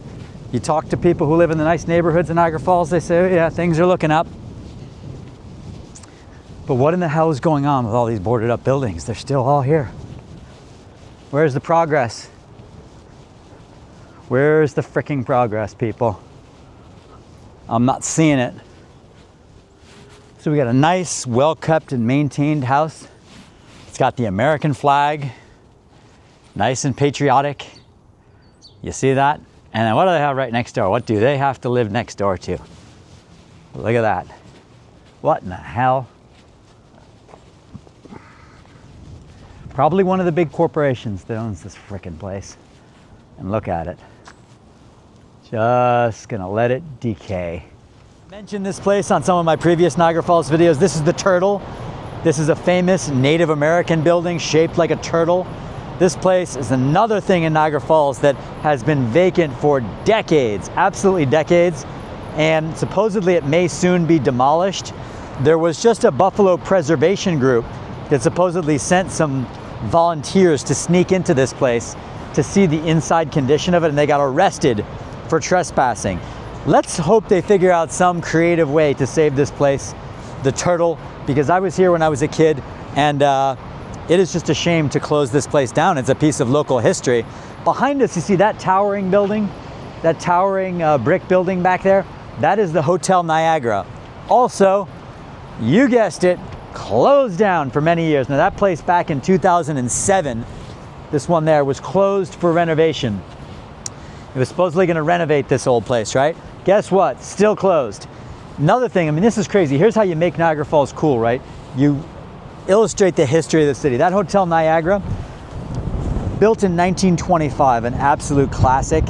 You talk to people who live in the nice neighborhoods in Niagara Falls, they say, yeah, things are looking up. But what in the hell is going on with all these boarded up buildings? They're still all here. Where's the progress? Where's the freaking progress, people? I'm not seeing it. So we got a nice, well-kept and maintained house. It's got the American flag, nice and patriotic. You see that? And then what do they have right next door? What do they have to live next door to? Look at that. What in the hell? Probably one of the big corporations that owns this frickin' place. And look at it. Just gonna let it decay. I mentioned this place on some of my previous Niagara Falls videos. This is the Turtle. This is a famous Native American building shaped like a turtle. This place is another thing in Niagara Falls that has been vacant for decades, absolutely decades. And supposedly it may soon be demolished. There was just a Buffalo preservation group that supposedly sent some volunteers to sneak into this place to see the inside condition of it, and they got arrested for trespassing. Let's hope they figure out some creative way to save this place, the Turtle, because I was here when I was a kid, and it is just a shame to close this place down. It's a piece of local history. Behind us, you see that towering building, that towering brick building back there? That is the Hotel Niagara. Also, you guessed it, closed down for many years. Now that place back in 2007, this one there was closed for renovation. It was supposedly going to renovate this old place, right? Guess what? Still closed. Another thing, I mean, this is crazy. Here's how you make Niagara Falls cool, right? You illustrate the history of the city. That Hotel Niagara, Built in 1925, an absolute classic.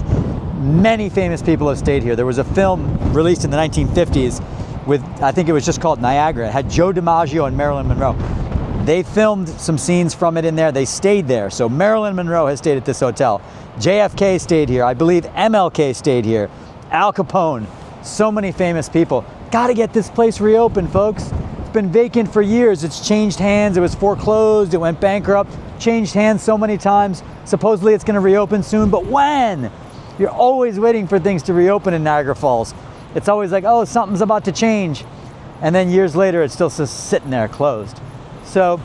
Many famous people have stayed here. There was a film released in the 1950s with, I think it was just called Niagara. It had Joe DiMaggio and Marilyn Monroe. They filmed some scenes from it in there. They stayed there. So Marilyn Monroe has stayed at this hotel. JFK stayed here. I believe MLK stayed here. Al Capone. So many famous people. Got to get this place reopened, folks. It's been vacant for years. It's changed hands. It was foreclosed. It went bankrupt. Changed hands so many times. Supposedly it's going to reopen soon, but when? You're always waiting for things to reopen in Niagara Falls. It's always like, oh, something's about to change. And then years later, it's still just sitting there closed. So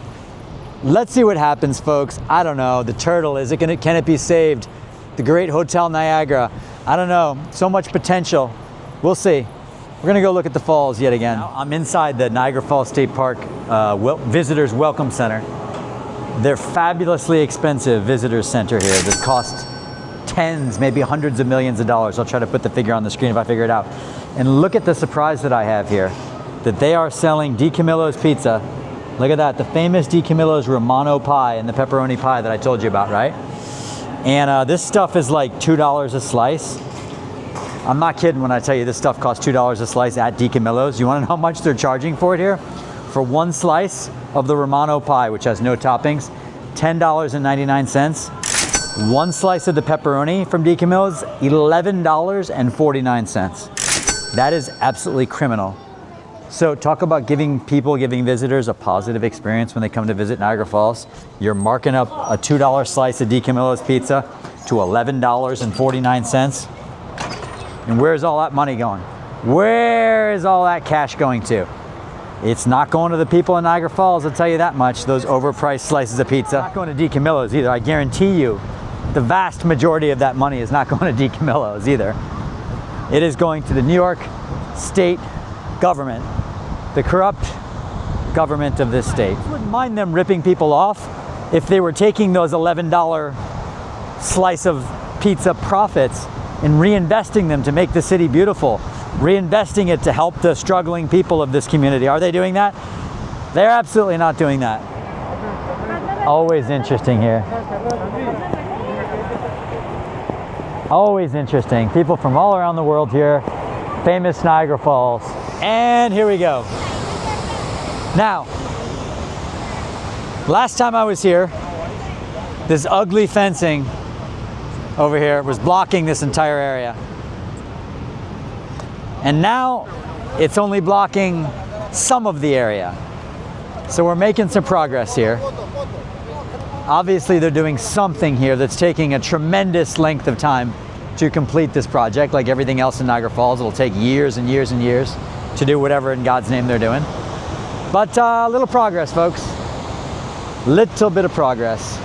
let's see what happens, folks. I don't know. The turtle, can it be saved? The Great Hotel Niagara. I don't know. So much potential. We'll see. We're gonna go look at the falls yet again. Now, I'm inside the Niagara Falls State Park Visitors Welcome Center. They're fabulously expensive visitors center here that cost tens, maybe hundreds of millions of dollars. I'll try to put the figure on the screen if I figure it out. And look at the surprise that I have here, that they are selling DiCamillo's pizza. Look at that, the famous DiCamillo's Romano pie and the pepperoni pie that I told you about, right? And this stuff is like $2 a slice. I'm not kidding when I tell you this stuff costs $2 a slice at DiCamillo's. You wanna know how much they're charging for it here? For one slice of the Romano pie, which has no toppings, $10.99. One slice of the pepperoni from DiCamillo's, $11.49. That is absolutely criminal. So talk about giving visitors a positive experience when they come to visit Niagara Falls. You're marking up a $2 slice of DiCamillo's pizza to $11.49. And where's all that money going? Where is all that cash going to? It's not going to the people in Niagara Falls, I'll tell you that much, those overpriced slices of pizza. It's not going to DiCamillo's either, I guarantee you. The vast majority of that money is not going to DiCamillo's either. It is going to the New York State government, the corrupt government of this state. I wouldn't mind them ripping people off if they were taking those $11 slice of pizza profits and reinvesting them to make the city beautiful, reinvesting it to help the struggling people of this community. Are they doing that? They're absolutely not doing that. Always interesting here. Always interesting. People from all around the world here. Famous Niagara Falls. And here we go. Now, last time I was here, this ugly fencing over here was blocking this entire area. And now it's only blocking some of the area. So we're making some progress here. Obviously they're doing something here that's taking a tremendous length of time to complete this project. Like everything else in Niagara Falls, it'll take years and years and years to do whatever in God's name they're doing. But a little progress, folks. Little bit of progress.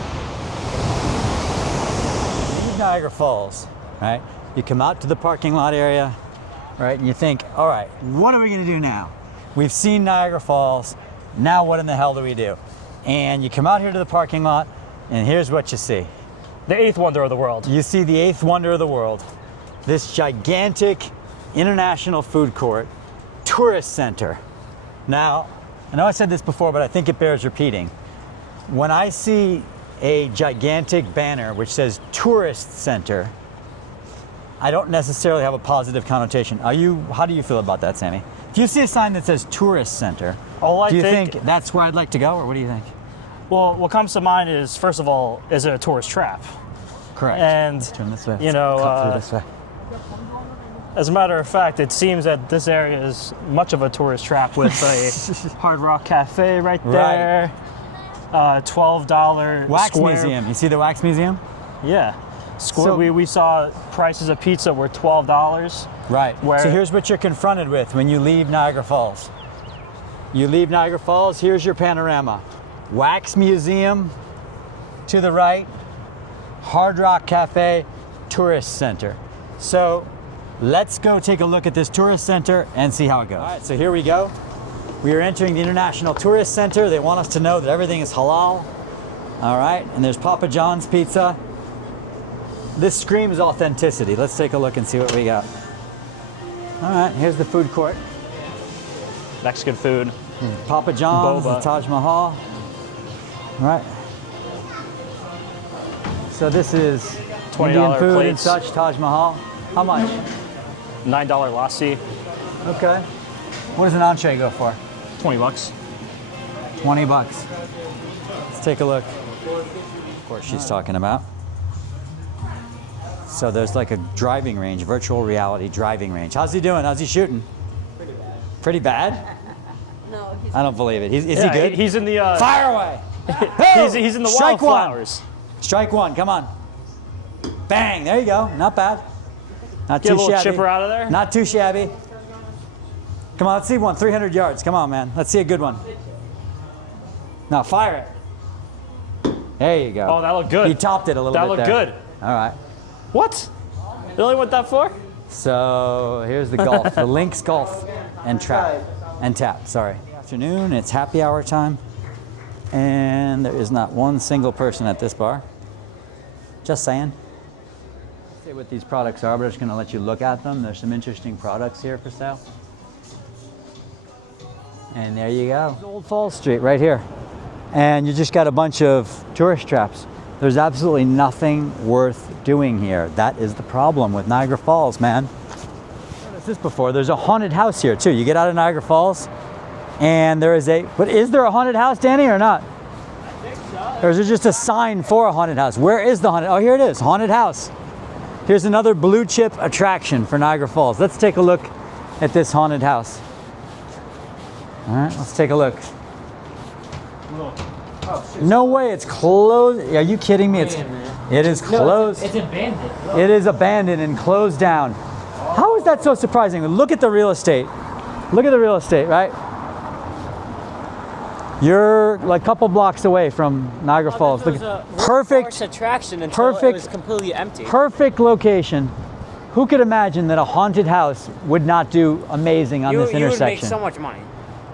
Niagara Falls, right? You come out to the parking lot area, right? And you think, all right, what are we gonna do now? We've seen Niagara Falls, now what in the hell do we do? And you come out here to the parking lot, and here's what you see. The eighth wonder of the world. You see the eighth wonder of the world. This gigantic international food court, tourist center. Now, I know I said this before, but I think it bears repeating. When I see a gigantic banner which says tourist center, I don't necessarily have a positive connotation. How do you feel about that, Sammy? If you see a sign that says tourist center, do you think that's where I'd like to go, or what do you think? Well, what comes to mind is, first of all, is it a tourist trap? Correct. And, turn this way. You know, cut through this way. As a matter of fact, it seems that this area is much of a tourist trap with a Hard Rock Cafe right there. $12 wax square. museum. You see the wax museum? Yeah. We saw prices of pizza were $12. Right. So here's what you're confronted with when you leave Niagara Falls. You leave Niagara Falls, here's your panorama. Wax museum to the right, Hard Rock Cafe, tourist center. So let's go take a look at this tourist center and see how it goes. All right, so here we go. We are entering the International Tourist Center. They want us to know that everything is halal. All right, and there's Papa John's Pizza. This screams authenticity. Let's take a look and see what we got. All right, here's the food court. Mexican food. Papa John's, Boba. the Taj Mahal. All right. So this is $20 Indian food and plates. such, Taj Mahal. How much? $9 lassi, Okay. What does an entree go for? 20 bucks. 20 bucks. Let's take a look. Of course she's talking about. So there's like a driving range, virtual reality driving range. How's he doing? How's he shooting? Pretty bad? No, I don't believe it. Is he Yeah, good? He's in the. Fire away! He's in the Strike wildflowers. one. Strike one. Come on. Bang! There you go. Not bad. Not Get too a little shabby. chipper out of there. Not too shabby. Come on, let's see one. 300 yards. Come on, man. Let's see a good one. Now fire it. There you go. Oh, that looked good. He topped it a little That bit looked there. good. All right. What? Really went that far? So here's the golf, the Lynx golf and trap and tap. Sorry. Afternoon. It's happy hour time, and there is not one single person at this bar. Just saying. Say what these products are, but I'm just going to let you look at them. There's some interesting products here for sale. And there you go. Old Falls Street right here. And you just got a bunch of tourist traps. There's absolutely nothing worth doing here. That is the problem with Niagara Falls, man. I've noticed this before. There's a haunted house here too. You get out of Niagara Falls and there is but is there a haunted house, Danny, or not? I think so. Or is there just a sign for a haunted house? Where is the haunted? Oh, here it is, haunted house. Here's another blue chip attraction for Niagara Falls. Let's take a look at this haunted house. All right, let's take a look. No way, it's closed. Are you kidding me? It is closed. It's abandoned. It is abandoned and closed down. How is that so surprising? Look at the real estate. Look at the real estate, right? You're like a couple blocks away from Niagara Falls. Look, perfect attraction until it was completely empty. Perfect location. Who could imagine that a haunted house would not do amazing on this intersection? You would make so much money.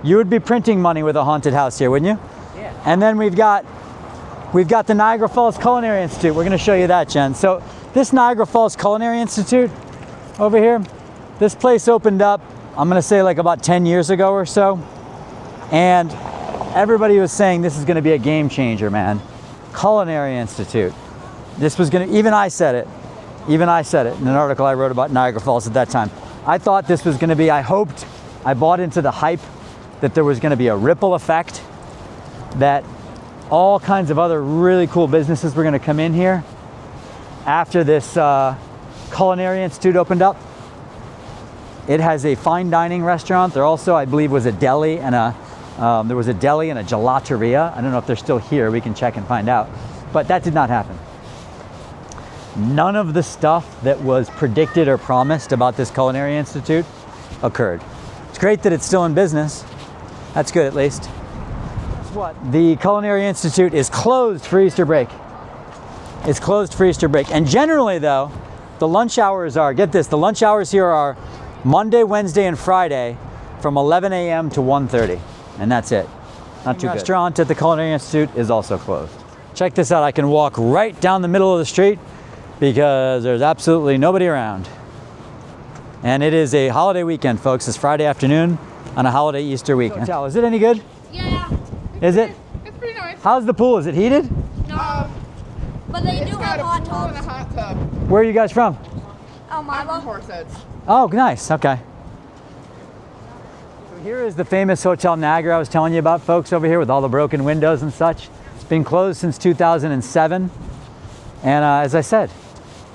You would be printing money with a haunted house here, wouldn't you? Yeah. And then we've got the Niagara Falls Culinary Institute. We're going to show you that, Jen. So this Niagara Falls Culinary Institute over here, this place opened up, I'm going to say like about 10 years ago or so. And everybody was saying this is going to be a game changer, man. Culinary Institute. This was going to, even I said it in an article I wrote about Niagara Falls at that time. I thought this was going to be, I bought into the hype that there was going to be a ripple effect, that all kinds of other really cool businesses were going to come in here after this Culinary Institute opened up. It has a fine dining restaurant. There also, I believe, was a deli and there was a deli and a gelateria. I don't know if they're still here. We can check and find out. But that did not happen. None of the stuff that was predicted or promised about this Culinary Institute occurred. It's great that it's still in business. That's good, at least. Guess what? The Culinary Institute is closed for Easter break. It's closed for Easter break. And generally, though, the lunch hours are, get this, the lunch hours here are Monday, Wednesday, and Friday from 11 a.m. to 1:30. And that's it. Not too good. The restaurant at the Culinary Institute is also closed. Check this out. I can walk right down the middle of the street because there's absolutely nobody around. And it is a holiday weekend, folks. It's Friday afternoon on a holiday Easter weekend. Hotel, is it any good? Yeah. Is it? It's pretty nice. How's the pool? Is it heated? No. But they do have hot tubs. a hot tub. Where are you guys from? Elmira. Horseheads. Oh, nice. Okay. So here is the famous Hotel Niagara I was telling you about, folks, over here with all the broken windows and such. It's been closed since 2007. And as I said,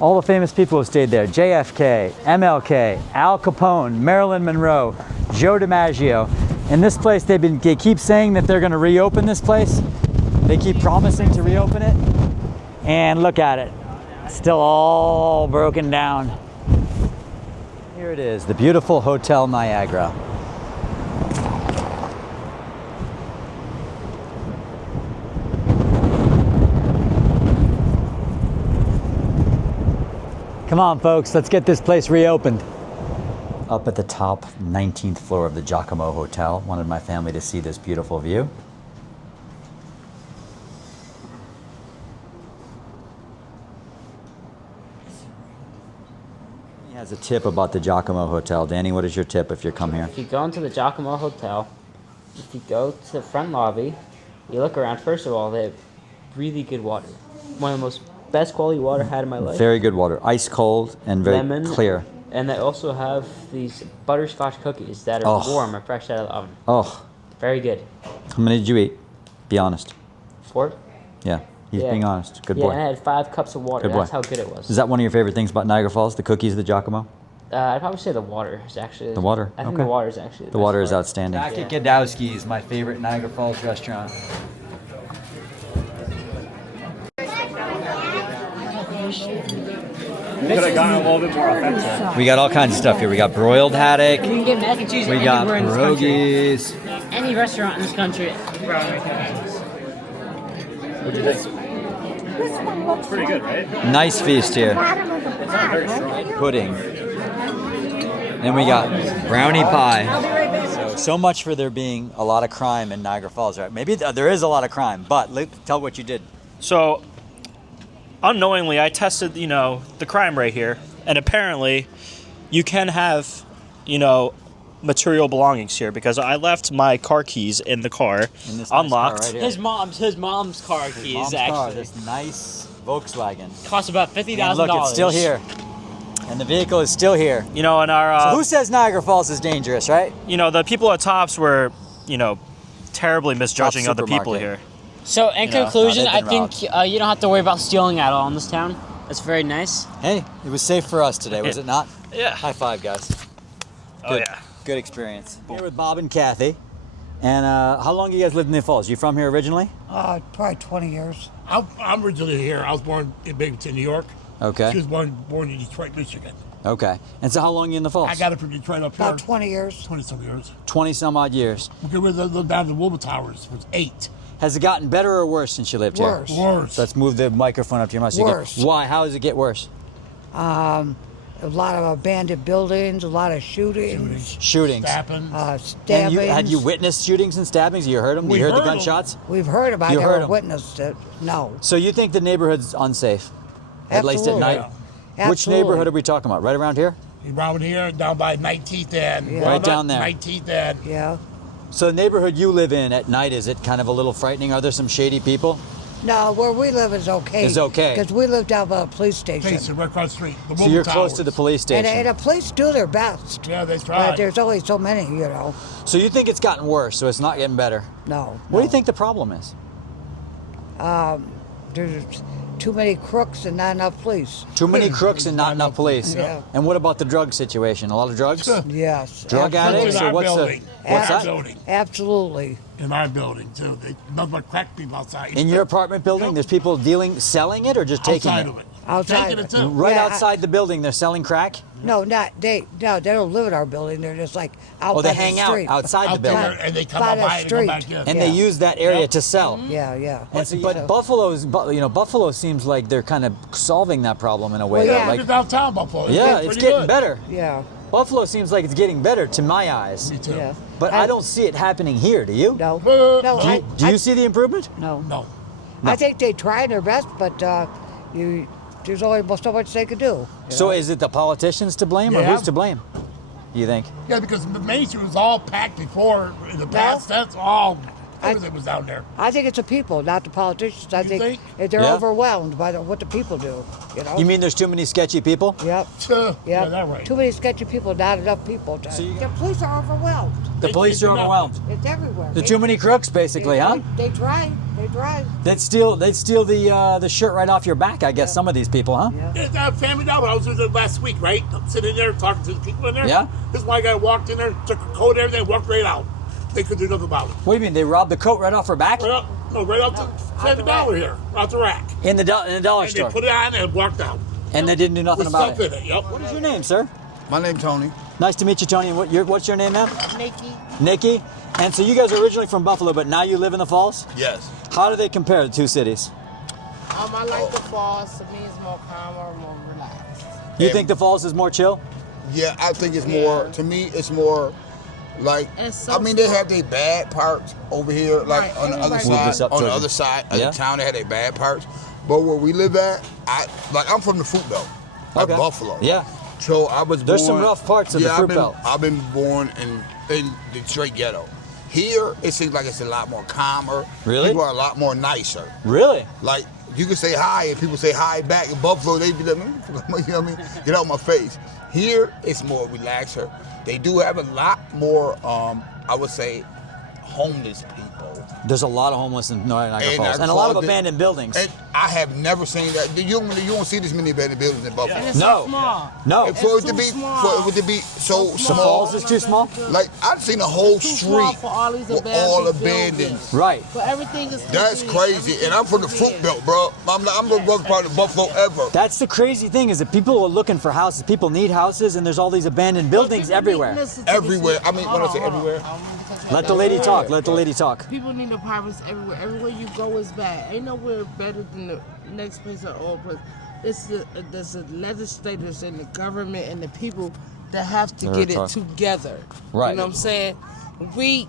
all the famous people have stayed there. JFK, MLK, Al Capone, Marilyn Monroe, Joe DiMaggio. In this place, they keep saying that they're going to reopen this place. They keep promising to reopen it. And look at it. It's still all broken down. Here it is, the beautiful Hotel Niagara. Come on, folks, let's get this place reopened. Up at the top 19th floor of the Giacomo Hotel. Wanted my family to see this beautiful view. He has a tip about the Giacomo Hotel. Danny, what is your tip if you come here? If you go into the Giacomo Hotel, if you go to the front lobby, you look around. First of all, they have really good water. One of the most best quality water I had in my life. Very good water. Ice cold and very Lemon, clear. And they also have these butterscotch cookies that are warm and fresh out of the oven. Oh. Very good. How many did you eat? Be honest. 4? Yeah. He's being honest. Good Yeah, boy. and I had 5 cups of water. Good boy. That's how good it was. Is that one of your favorite things about Niagara Falls? The cookies, the Giacomo? I'd probably say the water is actually... The water? I think okay. the water is actually the water is part. outstanding. Back at Gadowski's, my favorite Niagara Falls restaurant. We could have gone a little bit more authentic. We got all kinds of stuff here. We got broiled haddock. You can get mac and cheese We got anywhere in this country. pierogies. Any restaurant in this country. What do you think? Pretty good, right? Nice feast here. It's not very strong. Pudding. And we got brownie pie. So much for there being a lot of crime in Niagara Falls, right? Maybe there is a lot of crime, but tell what you did. So, unknowingly, I tested, the crime rate here, and apparently, you can have, material belongings here because I left my car keys in the car, In this unlocked. Nice car right here. His mom's car keys Mom's actually car, this nice Volkswagen. cost about $50,000. And look, it's still here. And the vehicle is still here. In our So who says Niagara Falls is dangerous, right? the people at Tops were, terribly misjudging Top other people supermarket. here. So in conclusion, no, I they've been think you don't have to worry about stealing at all in this town. That's very nice. Hey, it was safe for us today, was it not? Yeah. High five, guys. Oh yeah. Good experience. Here with Bob and Kathy. And how long you guys lived in the Falls? You from here originally? Probably 20 years. I'm originally here. I was born in Binghamton, New York. Okay. She was born in Detroit, Michigan. Okay. And so how long you in the Falls? I got it from Detroit up here. About 20 years. 20-some years. 20 some odd years. We lived down in the Wilbur Towers. It was 8. Has it gotten better or worse since you lived Worse. here? Worse. Let's move the microphone up to your mouth. So Worse. Why? How does it get worse? A lot of abandoned buildings, a lot of shootings. Shootings. Stabbing. And Stabbings. had you witnessed shootings and stabbings? You heard them? We You heard the heard 'em. gunshots? We've heard about it. You I heard never 'em. witnessed it. No. So you think the neighborhood's unsafe? At least at Absolutely. night? Which Absolutely. neighborhood are we talking about? Right around here? Around here, down by 19th and Yeah. Right Walnut, down there. 19th and Yeah. So the neighborhood you live in at night, is it kind of a little frightening? Are there some shady people? No, where we live is okay. Is okay. Because we live down by a police station. Jason, right across the street. The So Wilbur you're close to Towers. the police station. And the police do their best. Yeah, they But tried. there's only so many, So you think it's gotten worse, so it's not getting better? No. What do you think the problem is? There's too many crooks and not enough police. Too many crooks and not enough police. Yeah. And what about the drug situation? A lot of drugs? Yes. Drug absolutely. addicts? In Or our what's building. what's In our that? building. Absolutely. In our building, too. Nothing but crack people outside. In your apartment building, there's people selling it or just taking outside it? of it. Outside Taking of it, it. too. Right Yeah, outside the building, they're selling crack? No, they don't live in our building. They're just like out Oh, they by hang the out street. outside the Out there, building. and they come By out the by it and come street. back in. And they Yeah. use that area Yep. to sell. Yeah. But Buffalo seems like they're kind of solving that problem in a way. Well, though. yeah. Like, Look at downtown Buffalo. yeah, it's pretty getting good. better. Yeah. Buffalo seems like it's getting better to my eyes. Me too. Yeah. But I don't see it happening here, do you? No. Uh, No. Do you see the improvement? No. No. I think they try their best, but there's only so much they could do. So is it the politicians to blame or Yeah. who's to blame? Do you think? Yeah, because the Main Street was all packed before in the past. That's all. Everything was down there. I think it's the people, not the politicians. I You think think? they're Yeah. overwhelmed by what the people do. You mean there's too many sketchy people? Yep. Yeah, Yep. that right. Too many sketchy people, not enough people. The police are overwhelmed. The police are overwhelmed. It's everywhere. There's too many crooks, basically, huh? They try. They'd steal the shirt right off your back, I guess. Some of these people, huh? It's Family Dollar. I was there last week, right? I'm sitting there talking to the people in there. Yeah. This white guy walked in there, took a coat and everything, walked right out. They could do nothing about it. What do you mean? They robbed the coat right off her back? Right out the Family Dollar here, out the rack. In the dollar And store? they put it on and walked out. And they didn't do nothing With about stuff it? in it, yep. What is your name, sir? My name's Tony. Nice to meet you, Tony. And what's your name, ma'am? Nikki. Nikki? And so you guys are originally from Buffalo, but now you live in the Falls? Yes. How do they compare, the two cities? I like the falls. To me, it's more calmer, more relaxed. You think the Falls is more chill? Yeah, I think it's more, to me, it's more like, It's so I mean, they have their bad parts over here, like Right, on the other everybody- Move this side, up on the towards other you. side of Yeah. the town, they have their bad parts. But where we live at, I'm from the fruit belt, like Okay. Buffalo. Yeah. So I was There's born, some rough parts of the fruit belt. I've been born in Detroit ghetto. Here, it seems like it's a lot more calmer. Really? People are a lot more nicer. Really? Like you can say hi and people say hi back. In Buffalo, they be like, you know what I mean? Get out my face. Here, it's more relaxer. They do have a lot more, I would say, homeless people. There's a lot of homeless in Niagara Falls, and a lot of abandoned buildings. And I have never seen that. You don't see this many abandoned buildings in Buffalo. And it's so small. No. For it to be so The small. falls is too small? Like, I've seen a whole Too small street for all these with all abandoned. buildings. Right. But everything is That's crazy. And I'm from the fruit belt, bro. I'm the worst part of Buffalo ever. That's the crazy thing is that people are looking for houses. People need houses, and there's all these abandoned buildings everywhere. Everywhere. I mean, when I say everywhere. Let the lady talk. Let the lady talk. People need apartments everywhere. Everywhere you go is bad. Ain't nowhere better than the next place or all place. There's the legislators and the government and the people that have to get it together. Right. You know what I'm saying? We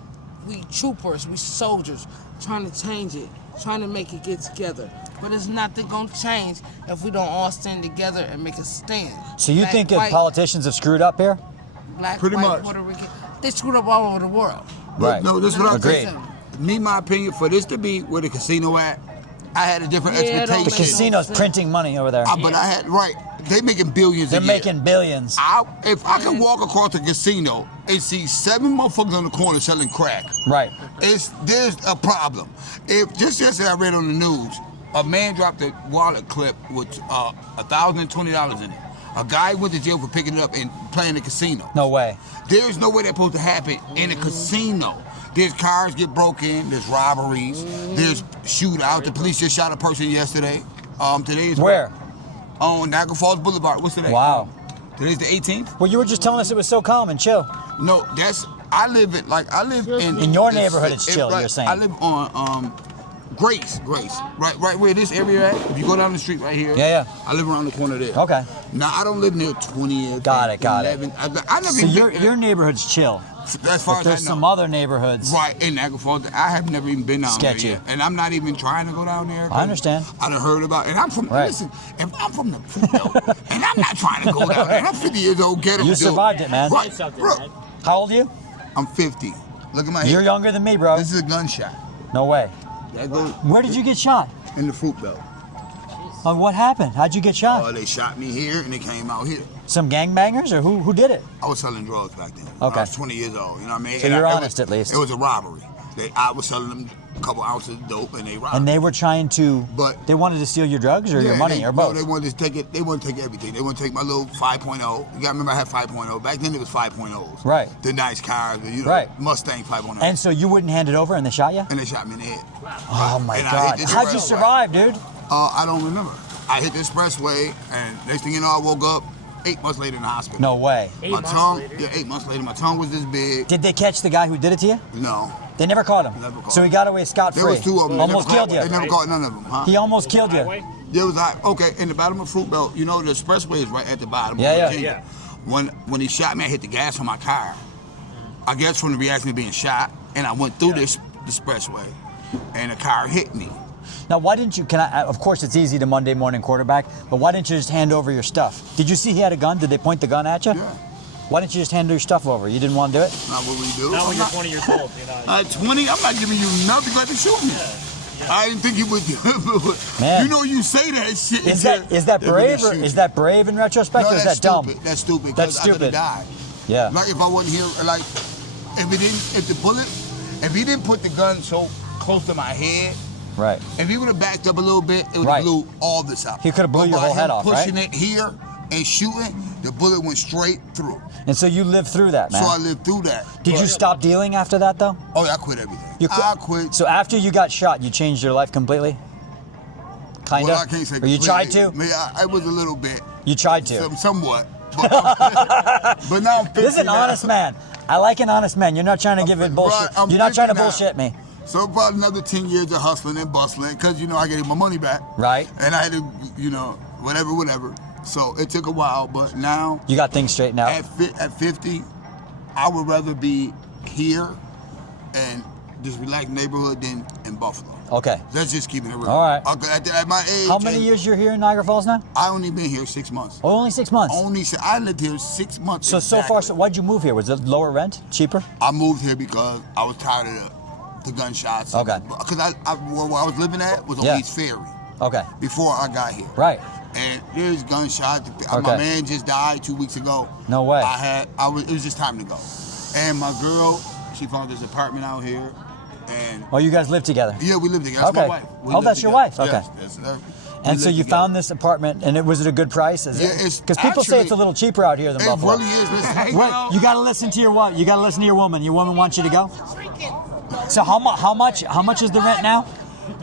troopers, we soldiers, trying to change it, trying to make it get together. But it's nothing gonna change if we don't all stand together and make a stand. So you Black, think white, politicians have screwed up here? Black, Pretty white, much. Puerto Rican. They screwed up all over the world. Right. No, this is what I'm Agreed. saying. Me, my opinion, for this to be where the casino at, I had a different expectation. The casino's printing money over there. But I had, they making billions They're a year. making billions. If I can walk across the casino and see 7 motherfuckers on the corner selling crack, Right. there's a problem. If just yesterday I read on the news, a man dropped a wallet clip with $1,020 in it. A guy went to jail for picking it up and playing the casino. No way. There's no way that's supposed to happen in a casino. There's cars get broken, there's robberies, there's shootouts. The police just shot a person yesterday. Today is Where? On Niagara Falls Boulevard. What's today? Wow. Today's the 18th? Well, you were just telling us it was so calm and chill. No, I live in your neighborhood it's chill, right, you're saying. I live on Grace, right where this area at. If you go down the street right here, Yeah. I live around the corner there. Okay. Now I don't live near 20 years. Got it. 11. I never So even been, your neighborhood's chill. as far But as there's I know. some other neighborhoods. Right in Niagara Falls, I have never even been down Sketchy. there yet. And I'm not even trying to go down there. I understand. I done heard about, and I'm from, Right. listen, if I'm from the fruit belt, and I'm not trying to go down there, and I'm 50 years old, get 'em, You dude. survived it, man. Right, bro. How old are you? I'm 50. Look at my head. You're younger than me, bro. This is a gunshot. No way. That goes Where did you get shot? in the fruit belt. Oh, what happened? How'd you get shot? They shot me here, and they came out here. Some gangbangers, or who did it? I was selling drugs back then. Okay. I was 20 years old, you know what I mean? So And you're it honest was, at least. It was a robbery. I was selling them a couple ounces of dope, and they robbed And me. they were trying to. But they wanted to steal your drugs or your money or both. No, they wanted to take it. They wanted to take everything. They wanted to take my little 5.0. You got to remember I had 5.0. Back then it was 5.0s. Right. The nice cars, Right. Mustang 5.0. And so you wouldn't hand it over, and they shot you? And they shot me in the head. Oh my And I God! hit this How'd you expressway. survive, dude? I don't remember. I hit the expressway, and next thing you know, I woke up 8 months later in the hospital. No way. My tongue, 8 months later, my tongue was this big. Did they catch the guy who did it to you? No. They never caught him. Never caught So he got away scot-free. There was 2 of them. Almost killed you. They never caught none of them, huh? He almost killed you. There was like, okay, in the bottom of Fruit Belt, you know the expressway is right at the bottom. Yeah, of yeah. Virginia. When he shot me, I hit the gas on my car. I guess from the reaction of being shot, and I went through this expressway, and the car hit me. Now, why didn't you? Of course, it's easy to Monday morning quarterback, but why didn't you just hand over your stuff? Did you see he had a gun? Did they point the gun at you? Yeah. Why didn't you just hand your stuff over? You didn't want to do it? Not what we do. Not when you're 20 years old. You know. At 20, I'm not giving you nothing like to shoot me. I didn't think you would. Man. You know, you say that shit. Is that brave or is that brave in retrospect, No, or is that's that dumb? stupid. That's stupid. That's 'cause I could've stupid. died. Yeah. Like if I wasn't here, like if he didn't put the gun so close to my head, Right. if he would have backed up a little bit, it would Right. have blew all this out. He coulda blew But your by whole head him off, right? pushing it here and shooting, the bullet went straight through. And so you lived through that, man. So I lived through that. Did you stop dealing after that, though? Oh, yeah, I quit everything. You quit? I quit. So after you got shot, you changed your life completely? Kinda? Well, I can't say Or you tried to? I mean, I was a little bit. You tried to? Somewhat. But, but now I'm 50 This is an now. honest man. I like an honest man. You're not trying to give it bullshit. Right, I'm You're not trying to 50 now. bullshit me. So about another 10 years of hustling and bustling, because, you know, I gave my money back. Right. And I had to, you know, whatever. So it took a while, but now You got things straightened out. at 50, I would rather be here and this relaxed neighborhood than in Buffalo. Okay. Let's just keep it real. All right. At my age. How many years you're here in Niagara Falls now? I only been here 6 months. Oh, only 6 months. I lived here 6 months. So far, why'd you move here? Was it lower rent? Cheaper? I moved here because I was tired of the gunshots. Okay. Because where I was living at was on Yeah. East Ferry. Okay. Before I got here. Right. And there's gunshots. Okay. My man just died 2 weeks ago. No way. It was just time to go. And my girl, she found this apartment out here. And Oh, you guys live together? yeah, we live together. That's Okay. my wife. We Oh, live that's your together. wife? Okay. Yes, And so you found this apartment, and was it a good price? It's Because people say it's a little cheaper out here than Buffalo. It really is. Listen, Wait, you got to listen to your wife. You got to listen to your woman. Your woman wants you to go. So how much is the rent now?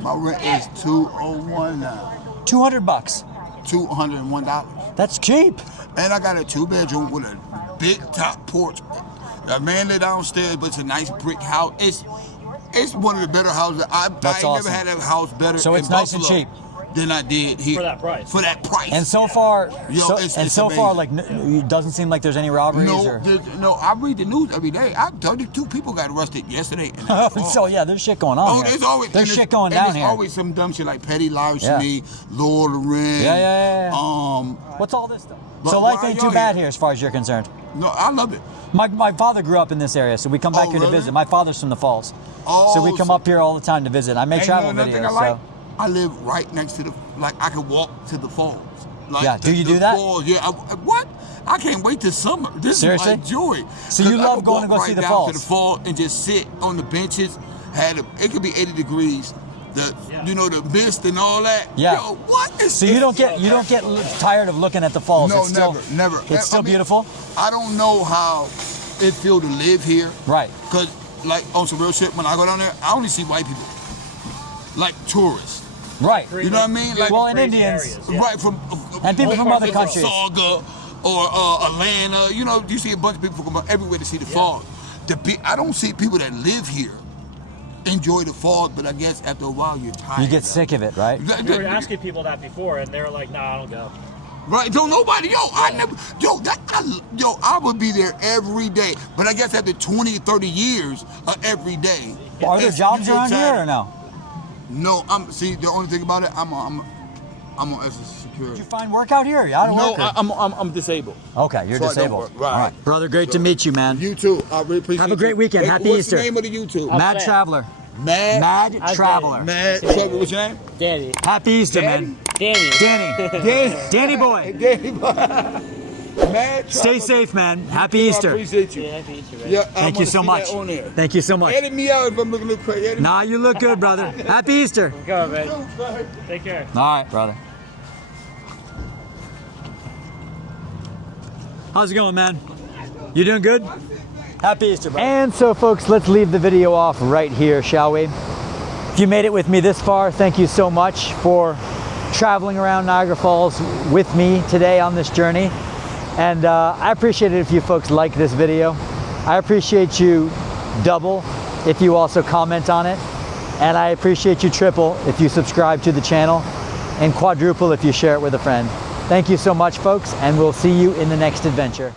My rent is $201 now. $200. $201. That's cheap. And I got a 2-bedroom with a big top porch. The man live downstairs, but it's a nice brick house. It's one of the better houses. I awesome. never had a house better. So it's in nice and Buffalo cheap than I did here. For that price. For that price. And so far, Yo, it's amazing. like, it doesn't seem like there's any robberies. No, I read the news every day. 32 people got arrested yesterday. In Niagara Falls. So yeah, there's shit going on. Oh, there's shit going down There's here. always some dumb shit like petty larceny, Lord of the Rings. Yeah. Um, What's all this stuff? But So life why ain't y'all too bad here as far as you're concerned. No, I love it. My father grew up in this area, so we come back here to really? visit. My father's from the Falls. Oh, So we come up here all the time to visit. I make And travel another thing videos. I like, So I live right next to I can walk to the falls. Like Yeah, do you do that? Falls, yeah. What? I can't wait till summer. This Seriously? is my joy. So you 'Cause I love can going to walk go see right the down falls? to the fall and just sit on the benches. It could be 80 degrees. The mist and all that. Yeah. Yo, what? So you don't get tired of looking at the falls. No, It's still, never. It's still beautiful. I don't know how it feel to live here. Right. Cause like on some real shit, when I go down there, I only see white people, like tourists. Right. You know what I mean? Like well, and Indians. Right from And people from other countries. Saga or Atlanta. You see a bunch of people from everywhere to see the falls. I don't see people that live here enjoy the falls, but I guess after a while you're tired. You get sick of it, right? We were asking people that before, and they were like, "Nah, I don't go." Right? Don't nobody. I would be there every day. But I guess after 20, 30 years of every day. Are there jobs around here or no? No, the only thing about it, I'm on security. Did you find work out here? No, I'm disabled. Okay, you're So I don't disabled. work. Right. All right. Brother, great to meet you, man. You too. I really appreciate Have a great weekend. Hey, Happy what's Easter. the name of the YouTube? Mad Traveler. Mad Traveler. Mad Traveler. What's your name? Danny. Happy Easter, man. Danny. Danny boy. Danny boy. Mad Stay safe, man. Happy Easter. I appreciate you. Yeah, happy Easter, man. Yeah, Thank you so much. Thank you so much. Edit me out if I'm looking a little crazy. Nah, you look good, brother. Happy Easter. Go, man. Take care. All right, brother. How's it going, man? You doing good? Happy Easter, brother. And so, folks, let's leave the video off right here, shall we? If you made it with me this far, thank you so much for traveling around Niagara Falls with me today on this journey. And I appreciate it if you folks like this video. I appreciate you double if you also comment on it. And I appreciate you triple if you subscribe to the channel, and quadruple if you share it with a friend. Thank you so much, folks, and we'll see you in the next adventure.